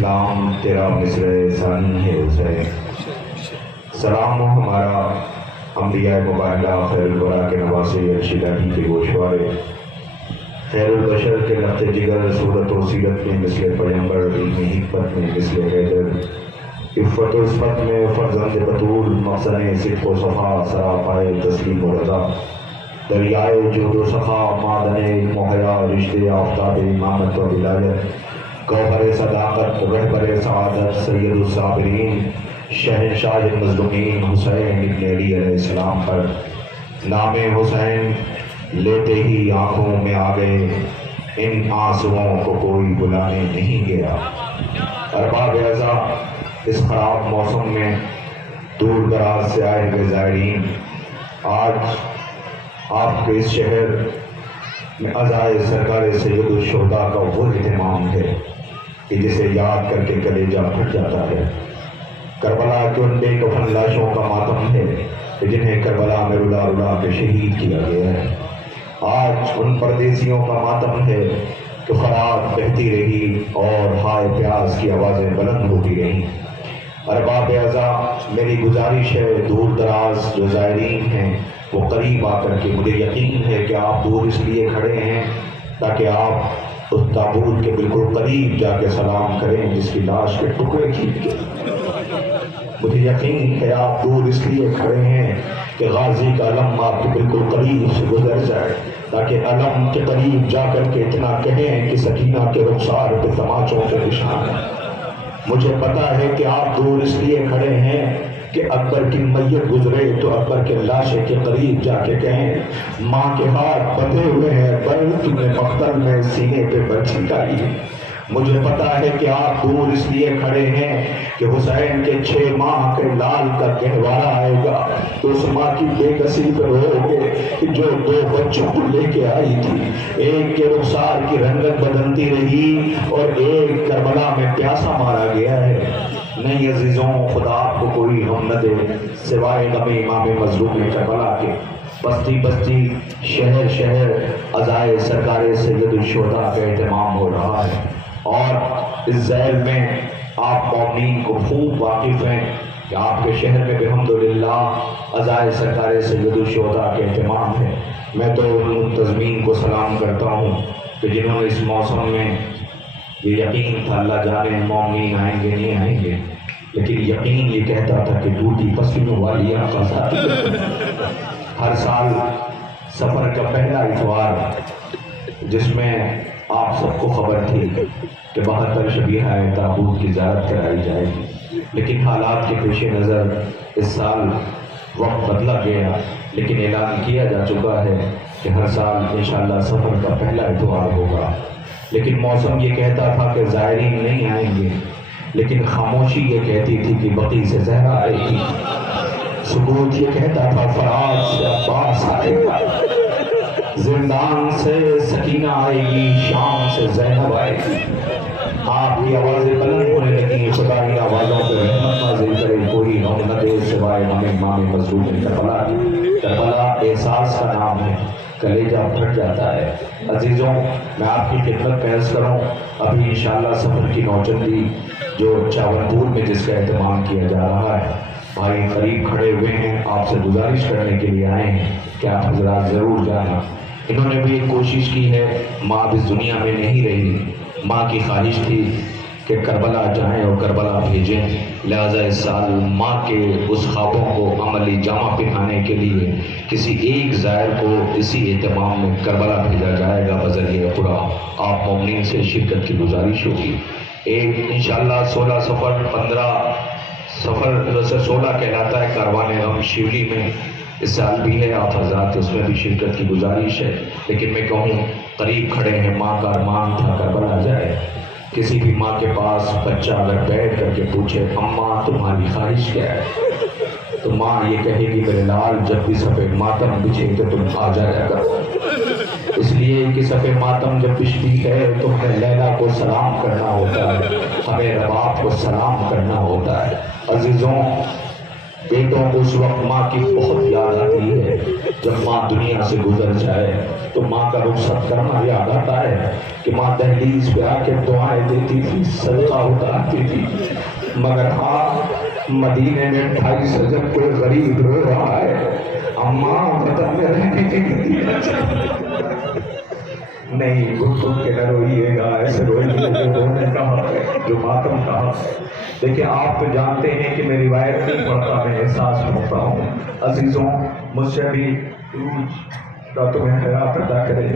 اسلام تیرا مصر ثانی ہے حسین۔ سلام ہمارا انبیاء مبارکہ خیر الورا کے نواسے ارشدانی کے گوشوارے، خیر البشر کے لخت جگر، صورت و سیرت میں مثل پیغمبر، علم حکمت میں مثل حیدر، عفت و عصمت میں فرزند بطول، مقصد صدق و صفا، سراپائے تسلیم و رضا، دریائے جود و سخا، معدن علم و حیا، رشتے آفتاب امامت و ولایت، گوہر صداقت، رہبر سعادت، سید الصابرین، شہنشاہ مظلومین حسین ابن علی علیہ السلام پر نام حسین لیتے ہی آنکھوں میں آ گئے، ان آنسوؤں کو کوئی بلانے نہیں گیا۔ ارباب اعزا، اس خراب موسم میں دور دراز سے آئے ہوئے زائرین، آج آپ کے اس شہر میں عزائے سرکار سید الشہداء کا وہ اہتمام ہے کہ جسے یاد کر کے کلیجہ پھٹ جاتا ہے۔ کربلا کے ان بے کفن لاشوں کا ماتم ہے کہ جنہیں کربلا میں رلا رلا کے شہید کیا گیا ہے۔ آج ان پردیسیوں کا ماتم ہے کہ خراب بہتی رہی اور ہائے پیاس کی آوازیں بلند ہوتی رہیں۔ ارباب اعزا، میری گزارش ہے، دور دراز جو زائرین ہیں وہ قریب آ کر کے، مجھے یقین ہے کہ آپ دور اس لیے کھڑے ہیں تاکہ آپ اس تابوت کے بالکل قریب جا کے سلام کریں جس کی لاش کے ٹکڑے کھینچ کے، مجھے یقین ہے آپ دور اس لیے کھڑے ہیں کہ غازی کا علم آپ کے بالکل قریب سے گزر جائے تاکہ علم کے قریب جا کر کے اتنا کہیں کہ سکینہ کے رخسار پہ تماچوں کے نشان ہیں۔ مجھے پتا ہے کہ آپ دور اس لیے کھڑے ہیں کہ اکبر کی میت گزرے تو اکبر کے لاشے کے قریب جا کے کہیں ماں کے ہاتھ بندھے ہوئے ہیں، برف نے مقتل میں سینے پہ برچھی ڈالی ہے۔ مجھے پتا ہے کہ آپ دور اس لیے کھڑے ہیں کہ حسین کے 6 ماہ کے لال کا گہوارہ آئے گا تو اس ماں کی بے کسی پہ رو گے کہ جو 2 بچوں کو لے کے آئی تھی، ایک کے رخسار کی رنگت بدلتی رہی اور ایک کربلا میں پیاسا مارا گیا ہے۔ نہیں عزیزوں، خدا آپ کو کوئی غم نہ دے سوائے غم امام مظلوم کربلا کے۔ بستی بستی، شہر شہر عزائے سرکار سید الشہداء کا اہتمام ہو رہا ہے، اور اس ذیل میں آپ مومنین کو خوب واقف ہیں کہ آپ کے شہر میں بحمدللہ عزائے سرکار سید الشہداء کے اہتمام ہے۔ میں تو ان منتظمین کو سلام کرتا ہوں کہ جنہوں نے اس موسم میں، یہ یقین تھا اللہ جانے مومنین آئیں گے نہیں آئیں گے، لیکن یقین یہ کہتا تھا کہ ٹوٹی پسلیوں والی آقا ذات۔ ہر سال سفر کا پہلا اتوار جس میں آپ سب کو خبر تھی کہ 72 شبیہ تابوت کی زیارت کرائی جائے گی، لیکن حالات کے پیش نظر اس سال وقت بدلا گیا، لیکن اعلان کیا جا چکا ہے کہ ہر سال انشاءاللہ سفر کا پہلا اتوار ہوگا۔ لیکن موسم یہ کہتا تھا کہ زائرین نہیں آئیں گے، لیکن خاموشی یہ کہتی تھی کہ بقیع سے زہرا آئے گی، سکوت یہ کہتا تھا فراز سے عباس آئے گا، زندان سے سکینہ آئے گی، شام سے زینب آئے گی۔ آپ کی آوازیں بلند ہونے لگی، خدا کی آوازوں پہ رحمت نازل کرے، کوئی غم نہ دے سوائے غم امام مظلوم کربلا کی۔ کربلا احساس کا نام ہے، کلیجہ پھٹ جاتا ہے۔ عزیزوں، میں آپ کی خدمت میں عرض کروں، ابھی انشاءاللہ سفر کی نوچندی جو چاونپور میں جس کا اہتمام کیا جا رہا ہے، بھائی قریب کھڑے ہوئے ہیں، آپ سے گزارش کرنے کے لیے آئے ہیں کہ آپ حضرات ضرور جانا۔ انہوں نے بھی ایک کوشش کی ہے، ماں اب اس دنیا میں نہیں رہی، ماں کی خواہش تھی کہ کربلا جائیں اور کربلا بھیجیں، لہذا اس سال ماں کے اس خوابوں کو عملی جامہ پہنانے کے لیے کسی ایک زائر کو اسی اہتمام میں کربلا بھیجا جائے گا بذریعہ قرآن۔ آپ مومنین سے شرکت کی گزارش ہوگی۔ ایک انشاءاللہ 16 سفر 15 سفر 16 کہلاتا ہے کاروان غم شیولی میں، اس سال بھی ہے، آپ حضرات اس میں بھی شرکت کی گزارش ہے۔ لیکن میں کہوں قریب کھڑے ہیں، ماں کا ارمان تھا کربلا جائے۔ کسی بھی ماں کے پاس بچہ اگر بیٹھ کر کے پوچھے اماں تمہاری خواہش کیا ہے، تو ماں یہ کہے گی میرے لال جب بھی سفید ماتم بچھے تو تم آ جایا کرو، اس لیے کہ سفید ماتم جب بچھتی ہے تو ہمیں لیلا کو سلام کرنا ہوتا ہے، ہمیں رباب کو سلام کرنا ہوتا ہے۔ عزیزوں، بیٹوں کو اس وقت ماں کی بہت یاد آتی ہے، جب ماں دنیا سے گزر جائے تو ماں کا رخصت کرنا یاد آتا ہے کہ ماں دہلیز پہ آ کے دعائیں دیتی تھی، صدقہ اتارتی تھی، مگر ہاں مدینے میں 28 رجب کوئی غریب رو رہا ہے، اماں وطن میں رہنے کے لیے نہیں، گھٹ کے نہ روئیے گا، ایسے روئیے جو رونے کا حق ہے، جو ماتم کا حق ہے۔ دیکھیں آپ تو جانتے ہیں کہ میں روایت نہیں پڑھتا، میں احساس پڑھتا ہوں۔ عزیزوں، مجھ سے بھی کا تمہیں خیرات ادا کرے،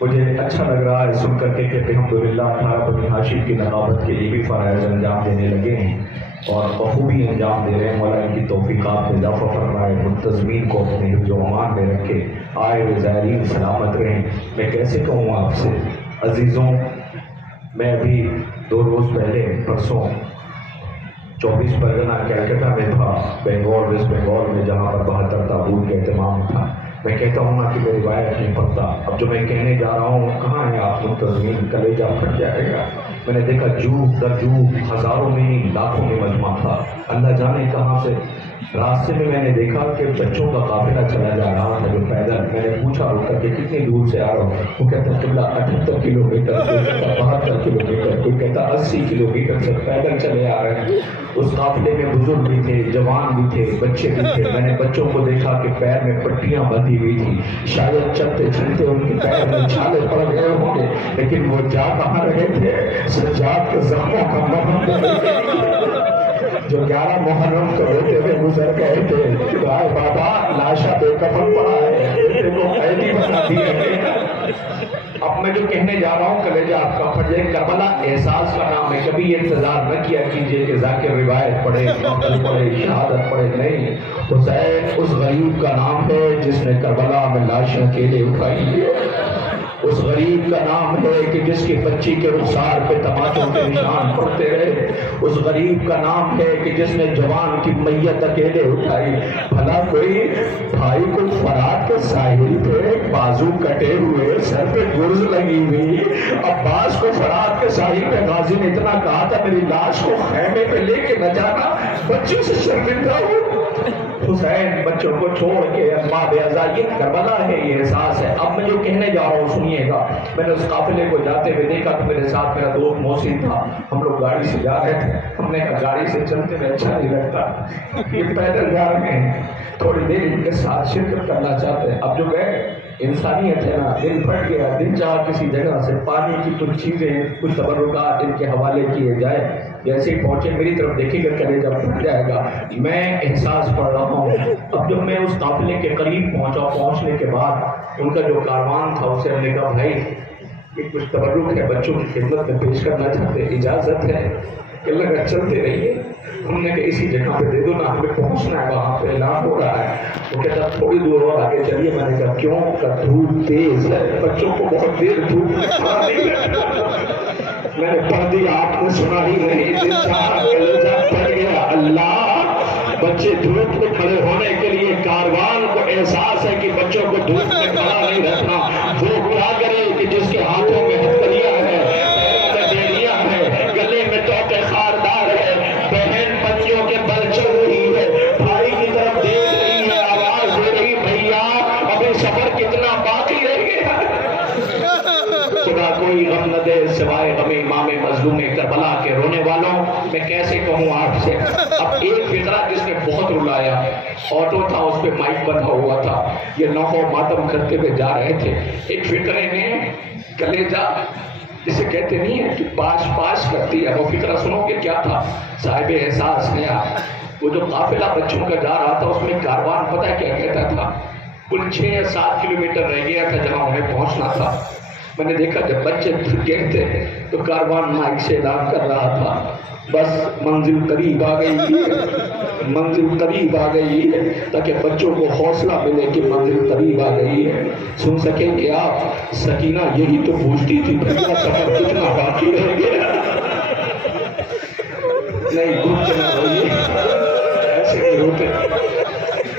مجھے اچھا لگ رہا ہے سن کر کے کہ الحمدللہ 18 بنی ہاشم کی نقابت کے لیے بھی فرائض انجام دینے لگے ہیں اور بخوبی انجام دے رہے ہیں۔ مولا ان کی توفیقات میں اضافہ فرمائے، منتظمین کو اپنے حفظ و امان میں رکھے، آئے ہوئے زائرین سلامت رہیں۔ میں کیسے کہوں آپ سے عزیزوں، میں ابھی 2 روز پہلے پرسوں 24 پرگنہ کلکتہ میں تھا، بنگال ویسٹ بنگال میں، جہاں پر 72 تابوت کا اہتمام تھا۔ میں کہتا ہوں نا کہ میں روایت نہیں پڑھتا، اب جو میں کہنے جا رہا ہوں کہاں ہے آپ منتظمین، کلیجہ پھٹ جائے گا۔ میں نے دیکھا جوب در جوب، ہزاروں میں نہیں لاکھوں میں مجمع تھا، اللہ جانے کہاں سے۔ راستے میں نے دیکھا کہ بچوں کا قافلہ چلا جا رہا تھا جو پیدل۔ میں نے پوچھا رک کر کے کتنی دور سے آ رہا ہوں، وہ کہتا قبلہ 78 کلومیٹر، کوئی کہتا 72 کلومیٹر، کوئی کہتا 80 کلومیٹر سے پیدل چلے آ رہے ہیں۔ اس قافلے میں بزرگ بھی تھے، جوان بھی تھے، بچے بھی تھے۔ میں نے بچوں کو دیکھا کہ پیر میں پٹیاں بندھی ہوئی تھی، شاید چلتے چلتے ان کے پیر میں چھالے پڑ گئے ہوں گے، لیکن وہ جا کہاں رہے تھے؟ سجاد کے زخموں کا مرہم جو 11 محرم کو روتے ہوئے گزر گئے تھے۔ دعائے بابا لاشا بے کفن پڑا ہے، بیٹے کو قیدی بنا دیا ہے۔ اب میں جو کہنے جا رہا ہوں کلیجہ آپ کا پھٹ جائے۔ کربلا احساس کا نام ہے، کبھی یہ انتظار نہ کیا کیجئے کہ ذاکر روایت پڑھے، مقتل پڑھے، شہادت پڑھے، نہیں۔ حسین اس غریب کا نام ہے جس نے کربلا میں لاشیں اکیلے اٹھائی ہے، اس غریب کا نام ہے کہ جس کی بچی کے رخسار پہ تماچوں کے نشان پڑتے رہے، اس غریب کا نام ہے کہ جس نے جوان کی میت اکیلے اٹھائی۔ بھلا کوئی بھائی کو فرات کے ساحل پہ بازو کٹے ہوئے، سر پہ گرز لگی ہوئی، عباس کو فرات کے ساحل پہ غازی نے اتنا کہا تھا میری لاش کو خیمے پہ لے کے نہ جانا، بچوں سے شرمندہ ہو۔ حسین بچوں کو چھوڑ کے اماں بے عزا، یہ کربلا ہے، یہ احساس ہے۔ اب میں جو کہنے جا رہا ہوں سنیے گا۔ میں نے اس قافلے کو جاتے ہوئے دیکھا تو میرے ساتھ میرا دوست محسن تھا، ہم لوگ گاڑی سے جا رہے تھے۔ ہم نے کہا گاڑی سے چلتے میں اچھا نہیں لگتا، یہ پیدل جا رہے ہیں، تھوڑی دیر ان کے ساتھ شرکت کرنا چاہتے ہیں۔ اب جو گئے انسانیت ہے نا، دل پھٹ گیا، دل چاہا کسی جگہ سے پانی کی کچھ چیزیں، کچھ تبرکات ان کے حوالے کیے جائے۔ جیسے ہی پہنچے میری طرف دیکھے گا کلیجہ پھٹ جائے گا۔ میں احساس پڑھ رہا ہوں۔ اب جب میں اس قافلے کے قریب پہنچا، پہنچنے کے بعد ان کا جو کاروان تھا اسے ہم نے کہا بھائی یہ کچھ تبرک ہے، بچوں کی خدمت میں پیش کرنا چاہتے ہیں، اجازت ہے؟ کہ لگا چلتے رہیے۔ ہم نے کہا اسی جگہ پہ دے دو نا، ہمیں پہنچنا ہے، وہاں پہ اعلان ہو رہا ہے۔ وہ کہتا تھوڑی دور اور آگے چلیے۔ میں نے کہا کیوں؟ کہ دھوپ تیز ہے، بچوں کو بہت دیر دھوپ میں کھڑا نہیں رکھنا۔ میں نے پڑھ دیا، آپ نے سنا ہی نہیں، دل چاہا کلیجہ پھٹ گیا۔ اللہ، بچے دھوپ میں کھڑے ہونے کے لیے کاروان کو احساس ہے کہ بچوں کو دھوپ میں کھڑا نہیں رکھنا، وہ کیا کرے کہ جس کے ہاتھوں میں ہتھکڑیاں ہے، پیر میں بیڑیاں ہے، گلے میں توقے خاردار ہے، بہن بچیوں کے بل چل رہی ہے، بھائی کی طرف دیکھ رہی ہے، آواز دے رہی بھیا ابھی سفر کتنا باقی رہ گیا۔ خدا کوئی غم نہ دے سوائے غم امام مظلوم کربلا کے رونے والوں۔ میں کیسے کہوں آپ سے۔ اب ایک فقرہ جس نے بہت رلایا، آٹو تھا اس پہ مائک بندھا ہوا تھا، یہ نوحہ ماتم کرتے ہوئے جا رہے تھے۔ ایک فقرے نے کلیجہ جسے کہتے نہیں ہے کہ پاش پاش کرتی ہے، وہ فقرہ سنو کہ کیا تھا۔ صاحب احساس نیا، وہ جو قافلہ بچوں کا جا رہا تھا اس میں کاروان پتہ کیا کہتا تھا؟ کل 6 یا 7 کلومیٹر رہ گیا تھا جہاں انہیں پہنچنا تھا۔ میں نے دیکھا جب بچے تھک تھے تو کاروان مائک سے اعلان کر رہا تھا بس منزل قریب آ گئی ہے، منزل قریب آ گئی ہے، تاکہ بچوں کو حوصلہ ملے کہ منزل قریب آ گئی ہے۔ سن سکیں کہ آپ سکینہ یہی تو پوچھتی تھی بھیا سفر کتنا باقی رہ گیا۔ نہیں گھوم کے نہ روئیے، ایسے نہیں روتے۔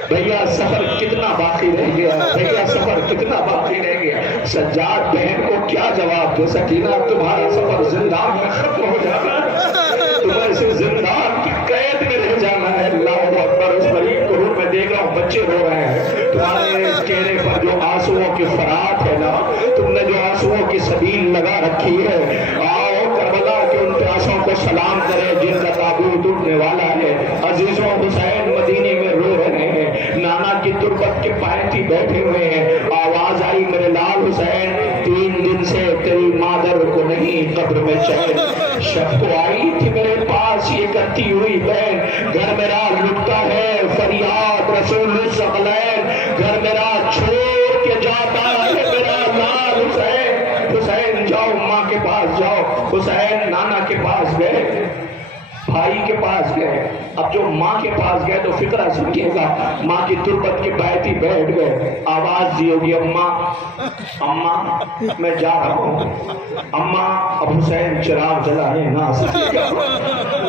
بھیا سفر کتنا باقی رہ گیا، بھیا سفر کتنا باقی رہ گیا۔ سجاد بہن کو کیا جواب دے؟ سکینہ تمہارا سفر زندان میں ختم ہو جانا ہے، تمہیں اسے زندان کی قید میں رہ جانا ہے۔ اللہ اکبر، اس غریب کو روح میں دیکھ رہا ہوں بچے رو رہے ہیں، تمہارے کربلا رکھی ہے. آؤ کربلا کے ان پیاسوں کو سلام کریں جن کا تابوت اٹھنے والا ہے. عزیزوں حسین مدینے میں رو رہے ہیں, نانا کی تربت کے پائے بیٹھے ہوئے ہیں. آواز آئی میرے لال حسین 3 دن سے تیری مادر کو نہیں قبر میں چین. شب تو آئی تھی میرے پاس یہ کرتی ہوئی بہن, گھر میرا لٹتا ہے فریاد رسول ثقلین, گھر میرا چھوڑ کے جاتا ہے میرا لال حسین. حسین جاؤ ماں کے پاس جاؤ. حسین نانا کے پاس گئے, بھائی کے پاس گئے. اب جو ماں کے پاس گئے تو فکرہ سنیے گا, ماں کی تربت کے بیٹھی بیٹھ گئے. آواز دی ہوگی اماں اماں میں جا رہا ہوں. اماں اب حسین چراغ جلانے نہ سکے گا.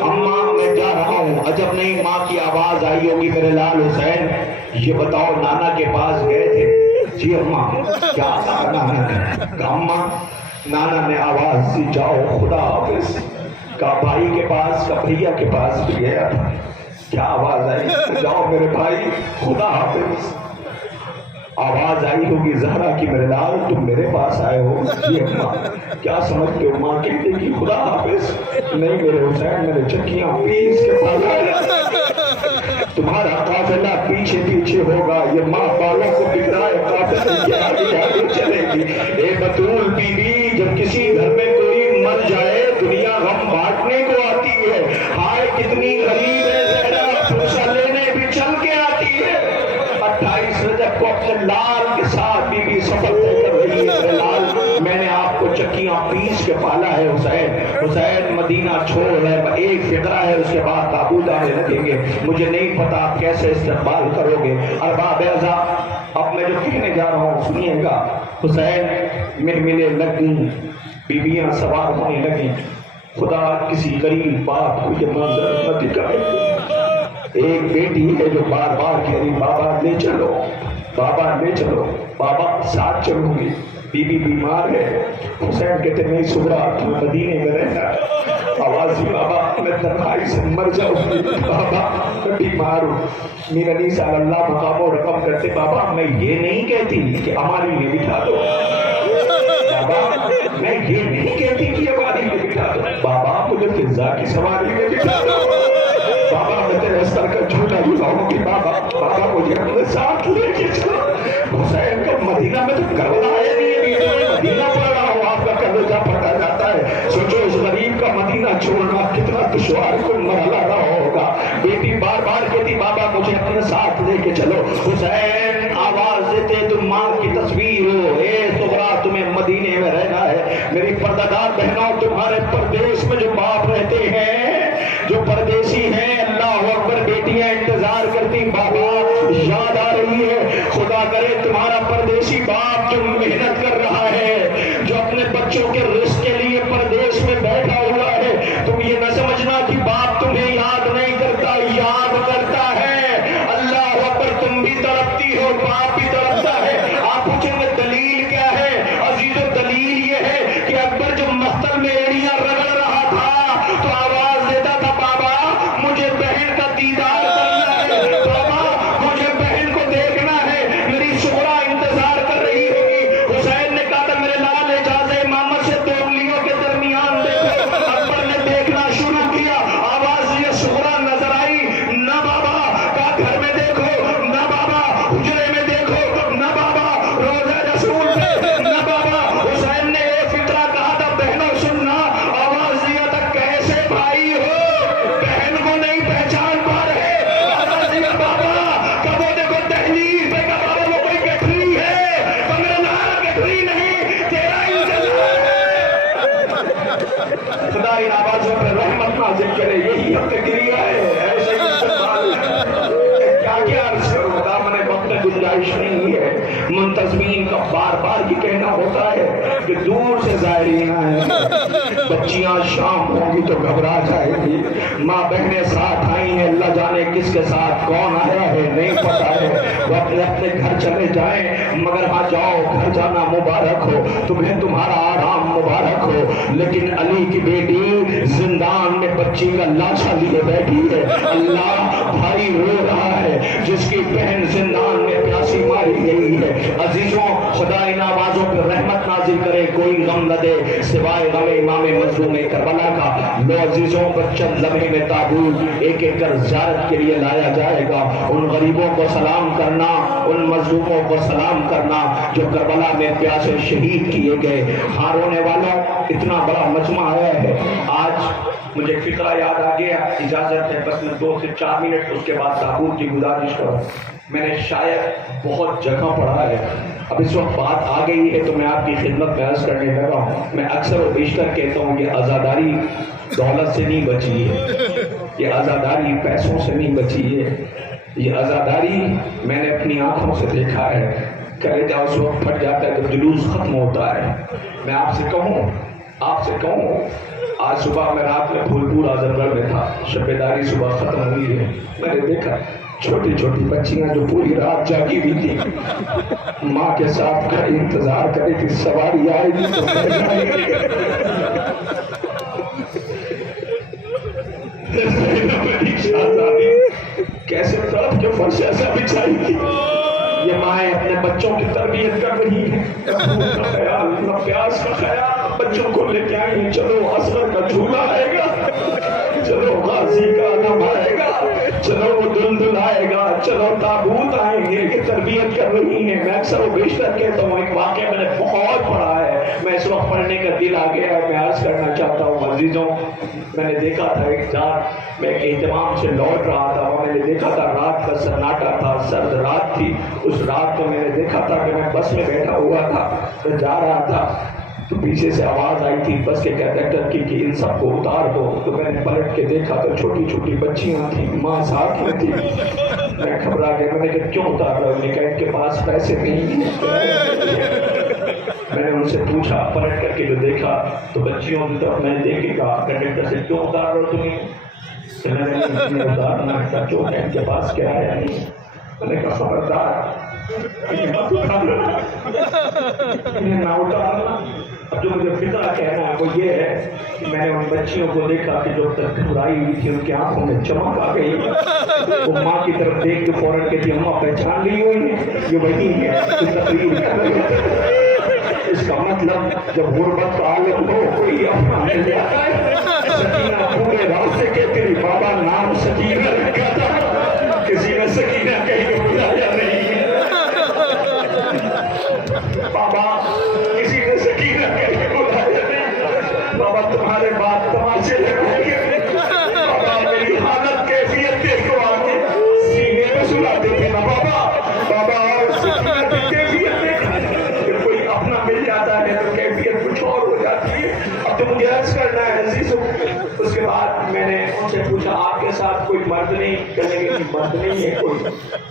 اماں میں جا رہا ہوں. عجب نہیں ماں کی آواز آئی ہوگی میرے لال حسین یہ بتاؤ نانا کے پاس گئے تھے؟ جی اماں. کیا کہا نانا نے؟ کہا اماں نانا نے آواز دی جاؤ خدا حافظ. کہا بھائی کے پاس, کہا بھیا کے پاس بھی گیا تھا. کیا آواز آئی؟ جاؤ میرے بھائی خدا حافظ. آواز آئی ہوگی زہرا کی میرے لال تم میرے پاس آئے ہو. جی اماں. کیا سمجھتے ہو ماں کہتے کہ خدا حافظ؟ نہیں میرے حسین میرے چکیاں پیس کے پاس آئے, تمہارا قافلہ پیچھے پیچھے ہوگا. یہ ماں بالوں کو بگڑائے قافلے کے آگے آگے چلے گی. اے بطول بی بی جب کسی گھر میں کوئی مر جائے دنیا غم بانٹنے کو آتی ہے. ہائے کتنی غریب ہے زہرا, پوچھا لینے بھی چل کے آتی ہے. 28 رجب کو اپنے لال کے ساتھ بی بی سفر طے کر رہی ہے. لال میں نے آپ کو چکیاں پیس کے پالا ہے حسین. حسین مدینہ چھوڑ ہے, ایک فقرہ ہے اس کے بعد تابوت آنے لگیں گے. مجھے نہیں پتا آپ کیسے استقبال کرو گے. ارباب اعزاء اب میں جو کہنے جا رہا ہوں سنیے گا. حسین ملے لگی, بیویاں سوار ہونے لگی. خدا کسی غریب باپ کو یہ منظر نہ دکھائے. ایک بیٹی ہے جو بار بار کہہ رہی بابا لے چلو بابا لے چلو, بابا ساتھ چلوں گی. بی بی بیمار ہے. حسین کہتے نہیں صبح تم مدینے میں رہنا. آواز دی بابا میں تنہائی سے مر جاؤں گی, بابا میں بیمار ہوں. میرا نیسا اللہ مقام و رقم کرتے بابا میں یہ نہیں کہتی کہ ہماری میں بٹھا دو. بابا میں یہ نہیں کہتی کہ ہماری میں بٹھا دو. بابا مجھے فضا کی سواری میں بٹھا دو. بابا میں تیرے سر کا جھوٹا جھوٹاؤں گی. بابا بابا مجھے اپنے ساتھ لے کے چلو. حسین کا مدینہ میں تو کربلا آیا نہیں ہے, مدینہ پڑھ رہا ہوں آپ کا کلیجہ پھٹا جاتا ہے. سوچو اس غریب کا مدینہ چھوڑنا کتنا دشوار کو مرحلہ رہا ہوگا. بیٹی بار بار کہتی بابا مجھے اپنے ساتھ لے کے چلو. حسین آواز دیتے تم ماں کی تصویر ہو, اے صغرا تمہیں مدینے میں رہنا ہے. میری پردادار بہنوں تمہارے پردیس میں جو باپ رہتے ہیں جو پردیسی ہیں اللہ اکبر بیٹیاں انتظار کرتی بابا یاد آ رہی ہے. خدا کرے تمہارا پردیسی باپ جو محنت کر رہا ہے جو اپنے بچوں کے رزق کے لیے پردیس میں بیٹھا ہوا ہے, تم یہ نہ سمجھنا کہ باپ تمہیں یاد نہیں کرتا, یاد کرتا ہے. اللہ اکبر تم بھی تڑپتی ہو باپ بھی تڑپتا ہے. آپ پوچھیں گے دلیل کیا ہے؟ عزیزو دلیل یہ ہے کہ اکبر جب مختل میں ایڑیاں رگڑ رہا تھا تو آواز دیتا تھا بابا مجھے بہن کا دیدار کرنا ہے, بابا مجھے بہن کو دیکھنا ہے. میری شعرا انتظار کر رہی ہوگی. حسین نے کہا تھا میرے لال اجازت امامت سے دو انگلیوں کے درمیان دیکھو. اکبر نے دیکھنا شروع کیا. آواز یہ شعرا نظر آئی نہ بابا. کہا گھر میں دیکھو نہ بابا, حجرے میں دیکھو نہ بابا, روزہ رسول پہ نہ بابا. حسین نے ایک فطرہ کہا تھا بہنوں سننا. آواز دیا تھا کیسے بھائی ہو بہن کو نہیں پہچان پا رہے. آواز دیا بابا کب وہ دیکھو دہلیز پہ کہا بابا وہ کوئی گٹھری ہے. میرا نام گٹھری نہیں تیرا انتظار ہے. خدا ان آوازوں پہ رحمت نازل کرے. یہی اب تکریہ ہے. ایسے ہی استقبال کیا کیا عرض کرو خدا میں وقت گنجائش نہیں ہے. منتظمین کا بار بار یہ کہنا ہوتا ہے کہ دور سے زائرین آئے, بچیاں شام ہوں گی تو گھبرا جائے گی. ماں بہنیں ساتھ آئی ہیں, اللہ جانے کس کے ساتھ کون آیا ہے نہیں پتا ہے. وہ اپنے اپنے گھر چلے جائیں مگر ہاں جاؤ گھر جانا مبارک ہو, تمہیں تمہارا آرام مبارک ہو. لیکن علی کی بیٹی زندان میں بچی کا لاشا لیے بیٹھی ہے. اللہ بھائی رو رہا ہے جس کی بہن زندان میں پیاسی ماری گئی ہے. عزیزوں خدا ان آوازوں پر رحمت نازل کرے، کوئی غم نہ دے سوائے غم امام مظلوم کربلا کا۔ لو عزیزوں پر چند لمحے میں تابوت ایک ایک کر زیارت کے لیے لایا جائے گا۔ ان غریبوں کو سلام کرنا، ان مظلوموں کو سلام کرنا جو کربلا میں پیاسے شہید کیے گئے۔ ہاں رونے والوں، اتنا بڑا مجمع آیا ہے۔ آج مجھے فقرہ یاد آ گیا، اجازت ہے بس میں 2 سے 4 منٹ اس کے بعد تابوت کی گزارش کروں۔ میں نے شاید بہت جگہ پڑھا ہے، اب اس وقت بات آ گئی ہے تو میں آپ کی خدمت میں عرض کرنے لگا ہوں۔ میں اکثر و بیشتر کہتا ہوں یہ عزاداری دولت سے نہیں بچی ہے، یہ عزاداری پیسوں سے نہیں بچی ہے، یہ عزاداری میں نے اپنی آنکھوں سے دیکھا ہے۔ کلیجہ اس وقت پھٹ جاتا ہے جب جلوس ختم ہوتا ہے۔ میں آپ سے کہوں آج صبح میں رات میں پھولپور اعظم گڑھ میں تھا، شب بیداری صبح ختم ہوئی ہے، میں نے دیکھا چھوٹی چھوٹی بچیاں جو پوری رات جاگی ہوئی تھی، ماں کے ساتھ کھڑی انتظار کر رہی تھی سواری آئے گی تو کیسے تڑپ کے فرش ایسا بچھائی تھی۔ یہ مائیں اپنے بچوں کی تربیت کر رہی ہیں، نہ خیال نہ پیاس کا خیال، بچوں کو لے کے آئیں، چلو اصغر کا جھولا آئے گا، چلو غازی کا نم آئے گا، چلو وہ دلدل آئے گا، چلو تابوت آئیں گے، یہ تربیت کر رہی ہیں۔ میں اکثر و بیشتر کہتا ہوں ایک واقعہ میں نے بہت پڑھا ہے، میں اس وقت پڑھنے کا دل آ گیا ہے، میں عرض کرنا چاہتا ہوں عزیزوں، میں نے دیکھا تھا ایک رات میں اہتمام سے لوٹ رہا تھا، اور میں نے دیکھا تھا رات کا سناٹا تھا، سرد رات تھی۔ اس رات کو میں نے دیکھا تھا کہ میں بس میں بیٹھا ہوا تھا، میں جا رہا تھا تو پیچھے سے آواز آئی تھی بس کے کنڈکٹر کی کہ ان سب کو اتار دو۔ تو میں نے پلٹ کے دیکھا تو چھوٹی چھوٹی بچیاں تھیں، ماں ساتھ میں تھی۔ میں گھبرا گیا، میں نے کہا کیوں اتار رہا ہوں؟ نے کہا ان کے پاس پیسے نہیں ہیں۔ میں نے ان سے پوچھا، پلٹ کر کے جو دیکھا تو بچیوں کی طرف میں نے دیکھ کے کہا کنڈکٹر سے کیوں اتار رہے ہو تمہیں؟ میں نے اتارنا ہے کیوں ہے، ان کے پاس کرایہ نہیں۔ میں نے کہا خبردار انہیں مت اتارنا، انہیں نہ اتارنا۔ اب جو مجھے فقرہ کہنا ہے وہ یہ ہے کہ میں نے ان بچیوں کو دیکھا کہ جو تک گھبرائی ہوئی تھی، ان کی آنکھوں میں چمک آ گئی، وہ ماں کی طرف دیکھ کے فوراً کہتی اماں پہچان لی ہوئی ہے، یہ وہی ہے جو تقریر کر رہی ہے۔ اس کا مطلب جب غربت کا عالم ہو کوئی اپنا مل جاتا ہے۔ سکینہ پورے راستے کہتی تھی بابا نام سکینہ رکھا تھا، کسی نے سکینہ کہیں بلایا نہیں ہے، بابا کسی نے سکینہ کہیں بلایا نہیں، بابا تمہارے بات تماشے لگائیں گے، بابا میری حالت کیفیت دیکھو آگے، سینے میں سلاتے تھے نا بابا، بابا سکینہ کی کیفیت دیکھا، کوئی اپنا مل جاتا ہے تو کیفیت کچھ اور ہو جاتی ہے۔ اب تو مجھے عرض کرنا ہے عزیزوں، اس کے بعد میں نے ان سے پوچھا آپ کے ساتھ کوئی مرد نہیں؟ کہنے کہ مرد نہیں ہے کوئی۔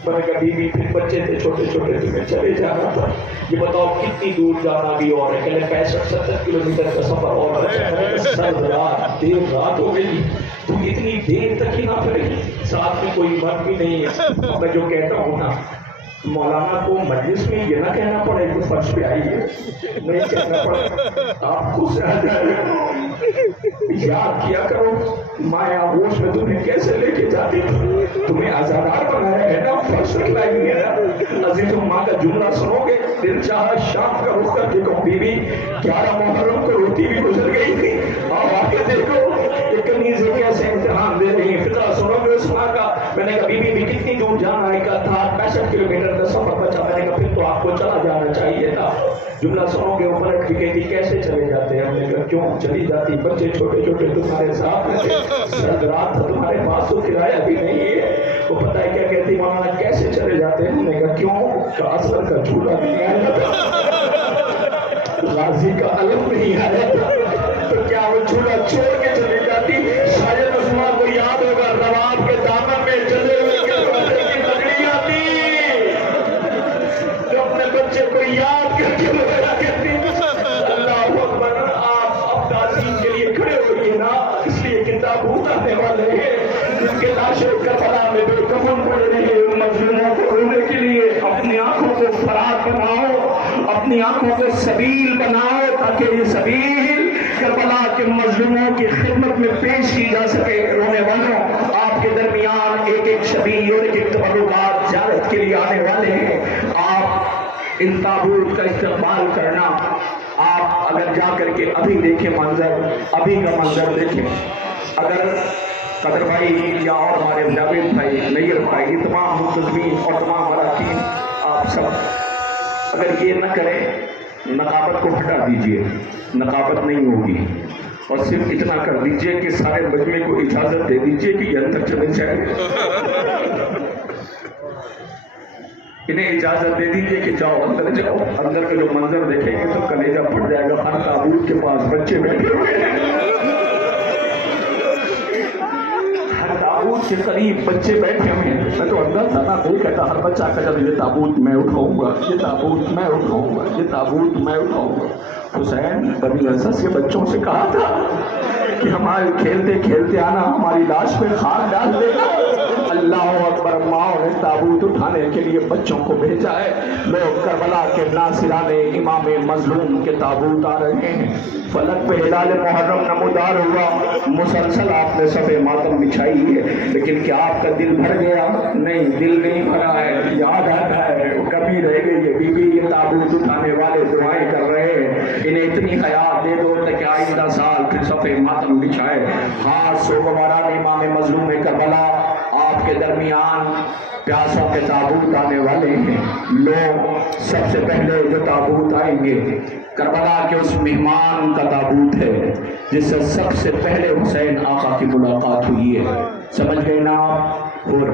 میں نے کہا بیوی پھر بچے تھے چھوٹے چھوٹے، تمہیں چلے جانا تھا، یہ بتاؤ کتنی دور جانا بھی اور ہے؟ کہنے 65-70 کلومیٹر کا سفر اور ہے۔ سرد رات دیر رات ہو گئی، تم اتنی دیر تک ہی نہ پڑے، ساتھ میں کوئی مرد بھی نہیں ہے۔ میں جو کہتا ہوں نا مولانا کو مجلس میں یہ نہ کہنا پڑے کہ فرش پہ آئیے، نہیں کہنا پڑے، آپ خوش رہ جائے، یاد کیا کرو مایا ہوش میں تمہیں کیسے لے کے جاتی تھی، تمہیں آزادار بنایا ہے نا، فرش لائی ہے نا۔ عزیزوں ماں کا جملہ سنو گے، دل چاہا شام کا رخ کر کے کہو بیوی 11 محرم کو روٹی بھی گزر گئی تھی، اور آگے دیکھو یہ کنیزیں کیسے امتحان دے رہی ہیں۔ فقرہ سنو گے اس ماں کا۔ میں نے کہا بیوی بھی کتنی دور جانا ہے؟ کا تھا 65 کلومیٹر کا سفر بچا۔ میں نے کہا پھر تو آپ کو چلا جانا چاہیے تھا۔ جملہ سنو گے وہ پلٹ کے کہتی کیسے چلے جاتے ہیں؟ ہم نے کہا کیوں چلی جاتی؟ بچے چھوٹے چھوٹے تمہارے ساتھ تھے، سرد رات تھا، تمہارے پاس تو کرایہ بھی نہیں ہے۔ وہ پتہ ہے کیا کہتی مولانا کیسے چلے جاتے ہیں؟ ہم نے کہا کیوں؟ کا اصغر کا جھولا نہیں آیا تھا، غازی کا علم نہیں آیا تھا، تو کیا وہ جھولا چھوڑ کے چلی جاتی؟ شاید اس ماں کو یاد ہوگا رواب کے دامن میں چلے ہوئے کی لکڑیاں تھی، جو اپنے بچے کو یاد کر کے وغیرہ کہتی اللہ اکبر۔ آپ اب تعظیم کے لیے کھڑے ہوئیے نا، اس لیے کتاب اٹھانے والے ہیں جن کے لاشیں کربلا میں بے کفن پڑے رہے، ان مظلوموں کو رونے کے لیے اپنی آنکھوں کو فرات بناؤ، اپنی آنکھوں کو سبیل بناؤ، تاکہ یہ سبیل کربلا کے مظلوموں کی خدمت میں پیش کی جا سکے۔ رونے والوں آپ کے درمیان ایک ایک شبیہ اور ایک ایک تبرکات زیارت کے لیے آنے والے ہیں، آپ ان استقبال کرنا. آپ اگر جا کر کے ابھی دیکھیں منظر، ابھی کا منظر دیکھیں. اگر قدر بھائی یا اور ہمارے جاوید بھائی، نیر بھائی، یہ تمام منتظمین اور تمام اراکین، آپ سب اگر یہ نہ کریں، نقابت کو ہٹا دیجئے، نقابت نہیں ہوگی. اور صرف اتنا کر دیجئے کہ سارے مجمع کو اجازت دے دیجئے کہ یہ اندر چلے جائیں. انہیں اجازت دے دیجئے کہ جاؤ اندر جاؤ. اندر کا جو منظر دیکھیں گے تو کلیجہ پھٹ جائے گا. ہر تابوت کے پاس بچے بیٹھے ہوئے ہیں، ہر تابوت کے قریب بچے بیٹھے ہوئے ہیں. میں تو اندر تھا نا، نہیں کہتا ہر بچہ کہتا یہ تابوت میں اٹھاؤں گا، یہ تابوت میں اٹھاؤں گا، یہ تابوت میں اٹھاؤں گا. حسین بنی اسد کے بچوں سے کہا تھا کہ ہمارے کھیلتے کھیلتے آنا، ہماری لاش پہ خاک ڈال دینا. اللہ اکبر. ماؤں نے تابوت اٹھانے کے لیے بچوں کو بھیجا ہے. لوگ کربلا کے ناصران امام مظلوم کے تابوت آ رہے ہیں. فلک پہ ہلال محرم نمودار ہوا. مسلسل آپ نے صف ماتم بچھائی ہے، لیکن کیا آپ کا دل بھر گیا؟ نہیں، دل نہیں بھرا ہے. یاد آتا ہے کبھی رہ گئی ہے بی بی، یہ تابوت اٹھانے والے دعائیں کر رہے ہیں، انہیں اتنی حیات دے دو کہ آئندہ سال پھر صف ماتم بچھائے. ہاں، سوگواران امام مظلوم کربلا آپ کے درمیان پیاسوں کے تابوت آنے والے ہیں. لوگ سب سے پہلے جو تابوت آئیں گے کربلا کے اس مہمان کا تابوت ہے جس سے سب سے پہلے حسین آقا کی ملاقات ہوئی ہے. سمجھ گئے نا؟ اور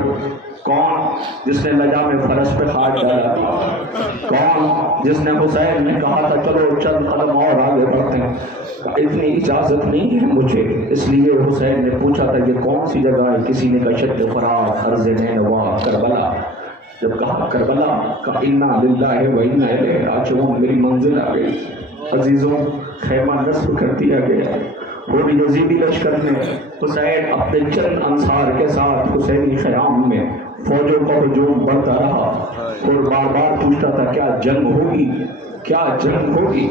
کون جس نے لجا میں فرش پہ خاک ڈالا تھا؟ کون جس نے حسین نے کہا تھا چلو چند قدم اور آگے بڑھتے ہیں؟ اتنی اجازت نہیں ہے مجھے. اس لیے حسین نے پوچھا تھا یہ کون سی جگہ ہے؟ کسی نے کہا شد فرات، عرض نینوا، کربلا. جب کہا کربلا، کہا انا للہ و انا الیہ راجعون، میری منزل آ گئی. عزیزوں، خیمہ نصب کر دیا گیا. وہ بھی یزیدی لشکر نے حسین اپنے چند انصار کے ساتھ حسینی خیام میں فوجوں کا ہجوم بڑھتا رہا اور بار بار پوچھتا تھا کیا جنگ ہوگی، کیا جنگ ہوگی.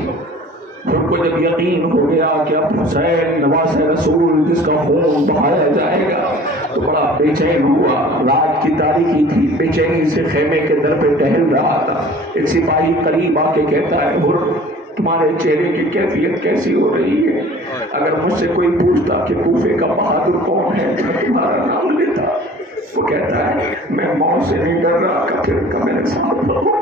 ان کو جب یقین ہو گیا کہ اب حسین نواز رسول جس کا خون بہایا جائے گا تو بڑا بے چین ہوا. رات کی تاریکی تھی، بے چینی سے خیمے کے در پہ ٹہل رہا تھا. ایک سپاہی قریب آ کے کہتا ہے تمہارے چہرے کی کیفیت کیسی ہو رہی ہے؟ اگر مجھ سے کوئی پوچھتا کہ کوفے کا بہادر کون ہے تو میں تمہارا نام لیتا. وہ کہتا ہے میں موت سے نہیں ڈر رہا کہ پھر کا میرے ساتھ رہو.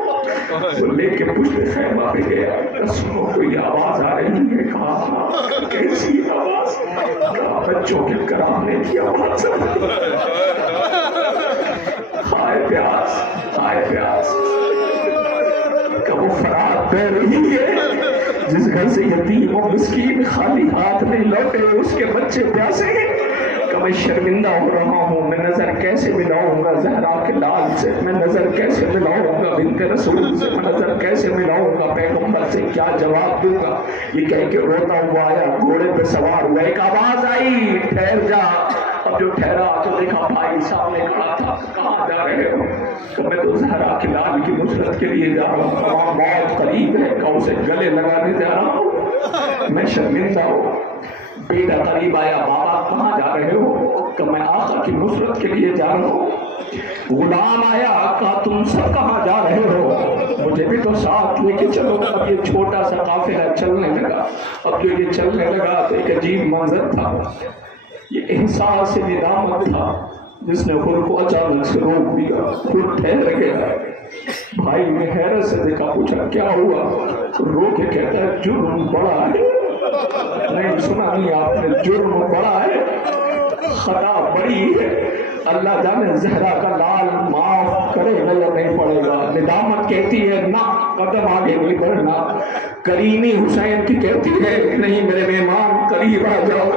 وہ لے کے پشت خیمہ پہ گیا. رسولوں کوئی آواز آ رہی ہے. کہا کیسی آواز؟ کہا بچوں کے کرانے کی آواز. ہائے پیاس، ہائے پیاس. کہ وہ فرات بہ رہی ہے. جس گھر سے یتیم و مسکین خالی ہاتھ نہیں لوٹے اس کے بچے پیاسے ہیں. کہ میں شرمندہ ہو رہا ہوں، میں نظر کیسے ملاؤں گا زہرا کے لال سے، میں نظر کیسے ملاؤں گا بنت رسول سے، میں نظر کیسے ملاؤں گا پیغمبر سے، کیا جواب دوں گا؟ یہ کہہ کے روتا ہوا آیا، گھوڑے پہ سوار ہوا. ایک آواز آئی ٹھہر جا. اب جو ٹھہرا تو دیکھا بھائی سامنے کھڑا تھا. کہاں جا رہے ہو؟ کہ میں تو زہرا کے لال کی نصرت کے لیے جا رہا ہوں. تمام موت قریب ہے کہ اسے گلے لگانے جا رہا ہوں. میں شرمندہ ہوں. بیٹا قریب آیا. بابا کہاں جا رہے ہو؟ کہ میں آقا کی نصرت کے لیے جا رہا ہوں. غلام آیا. کہا تم سب کہاں جا رہے ہو؟ مجھے بھی تو ساتھ لے کے چلو. اب یہ چھوٹا سا قافلہ چلنے لگا. اب جو یہ چلنے لگا تو ایک عجیب منظر تھا. یہ احساس ندامت تھا جس نے خود کو اچانک سے روک دیا. خود ٹھہر گیا. بھائی نے حیرت سے دیکھا، پوچھا کیا ہوا؟ رو کے کہتا ہے جرم بڑا ہے. نہیں سنا نہیں آپ نے؟ جرم بڑا ہے، خطا بڑی ہے. اللہ جانے زہرا کا لال معاف کرے گا یا نہیں پڑے گا. ندامت کہتی ہے نہ قدم آگے نہیں بڑھنا. کریمی حسین کی کہتی ہے نہیں میرے مہمان قریب آ جاؤ.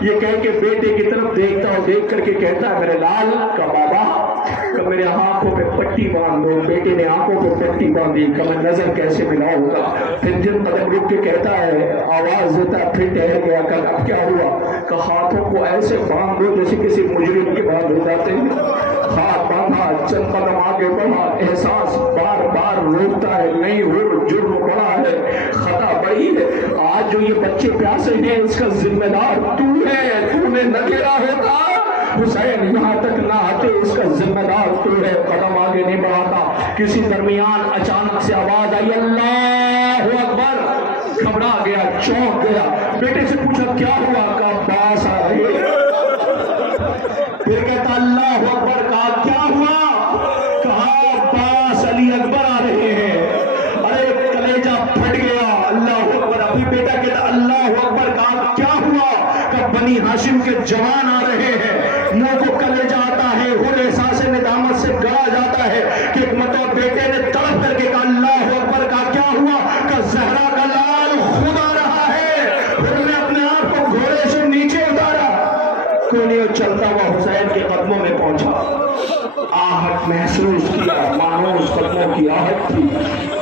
یہ کہہ کے بیٹے کی طرف دیکھتا ہوں، دیکھ کر کے کہتا ہے میرے لال کا بابا کہ میرے آنکھوں پہ پٹی باندھ دو. بیٹے نے آنکھوں پہ پٹی باندھی. کہ میں نظر کیسے ملاؤں گا؟ پھر جن قدم رک کے کہتا ہے، آواز دیتا ہے، پھر ٹہر گیا. کہ اب کیا ہوا؟ کہ ہاتھوں کو ایسے باندھ دو جیسے کسی مجرم کے باندھ ہو جاتے ہیں. ہاتھ باندھا، چند قدم آگے بڑھا. احساس بار بار روکتا ہے نہیں ہو جرم بڑا ہے، خطا بڑی ہے. آج جو یہ بچے پیاسے ہیں اس کا ذمہ دار تو ہے. تو نے نہ گرا ہوتا حسین یہاں تک نہ آتے اس کا ذمہ دار تو ہے، قدم آگے نہیں بڑھاتا۔ کسی درمیان اچانک سے آواز آئی اللہ اکبر، گھبرا گیا، چونک گیا، بیٹے سے پوچھا کیا ہوا؟ کہا عباس آ رہے ہیں۔ پھر کہتا اللہ اکبر، کہا کیا ہوا؟ کہا عباس علی اکبر آ رہے ہیں۔ ارے کلیجہ پھٹ گیا، اللہ اکبر۔ ابھی بیٹا کہتا اللہ اکبر، کہا کیا ہوا؟ کہ بنی ہاشم کے جوان آ رہے ہیں۔ منہ کو کلیجہ آتا ہے، ہر احساس ندامت سے گڑا جاتا ہے کہ ایک مرتبہ بیٹے نے تڑپ کر کے کہا اللہ اکبر، کہا کیا ہوا؟ کہ زہرا کا لال خود آ رہا ہے۔ پھر نے اپنے آپ کو گھوڑے سے نیچے اتارا، کوئی چلتا ہوا حسین کے قدموں میں پہنچا، آہٹ محسوس کیا، مانوس قدموں کی آہٹ تھی۔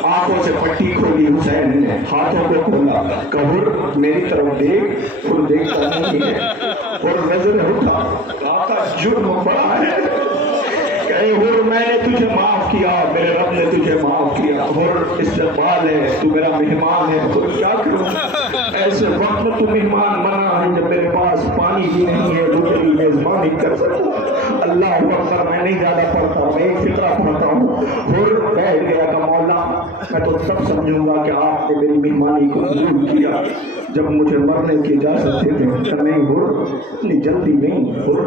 آنکھوں سے پٹی کھولی حسین نے، ہاتھوں کو کھولا، کہر میری طرف دیکھ، خود دیکھتا نہیں ہے، اور نظر اٹھا، آقا جرم بڑا ہے، کہے ہر میں نے تجھے معاف کیا، میرے رب نے تجھے معاف کیا، ہر استقبال ہے، تو میرا مہمان ہے، تو کیا کروں؟ ایسے وقت میں تو مہمان بنا ہے جب میرے پاس پانی بھی نہیں ہے جو تیری میزبانی کر سکوں۔ اللہ اکبر، میں نہیں زیادہ پڑھتا، میں ایک فقرہ پڑھتا ہوں۔ ہر بیٹھ گیا کہ مولا میں تو تب سمجھوں گا کہ آپ نے میری مہمانی کو قبول کیا جب مجھے مرنے کی اجازت دے دیں۔ کہ نہیں ہر، اتنی جلدی نہیں۔ ہر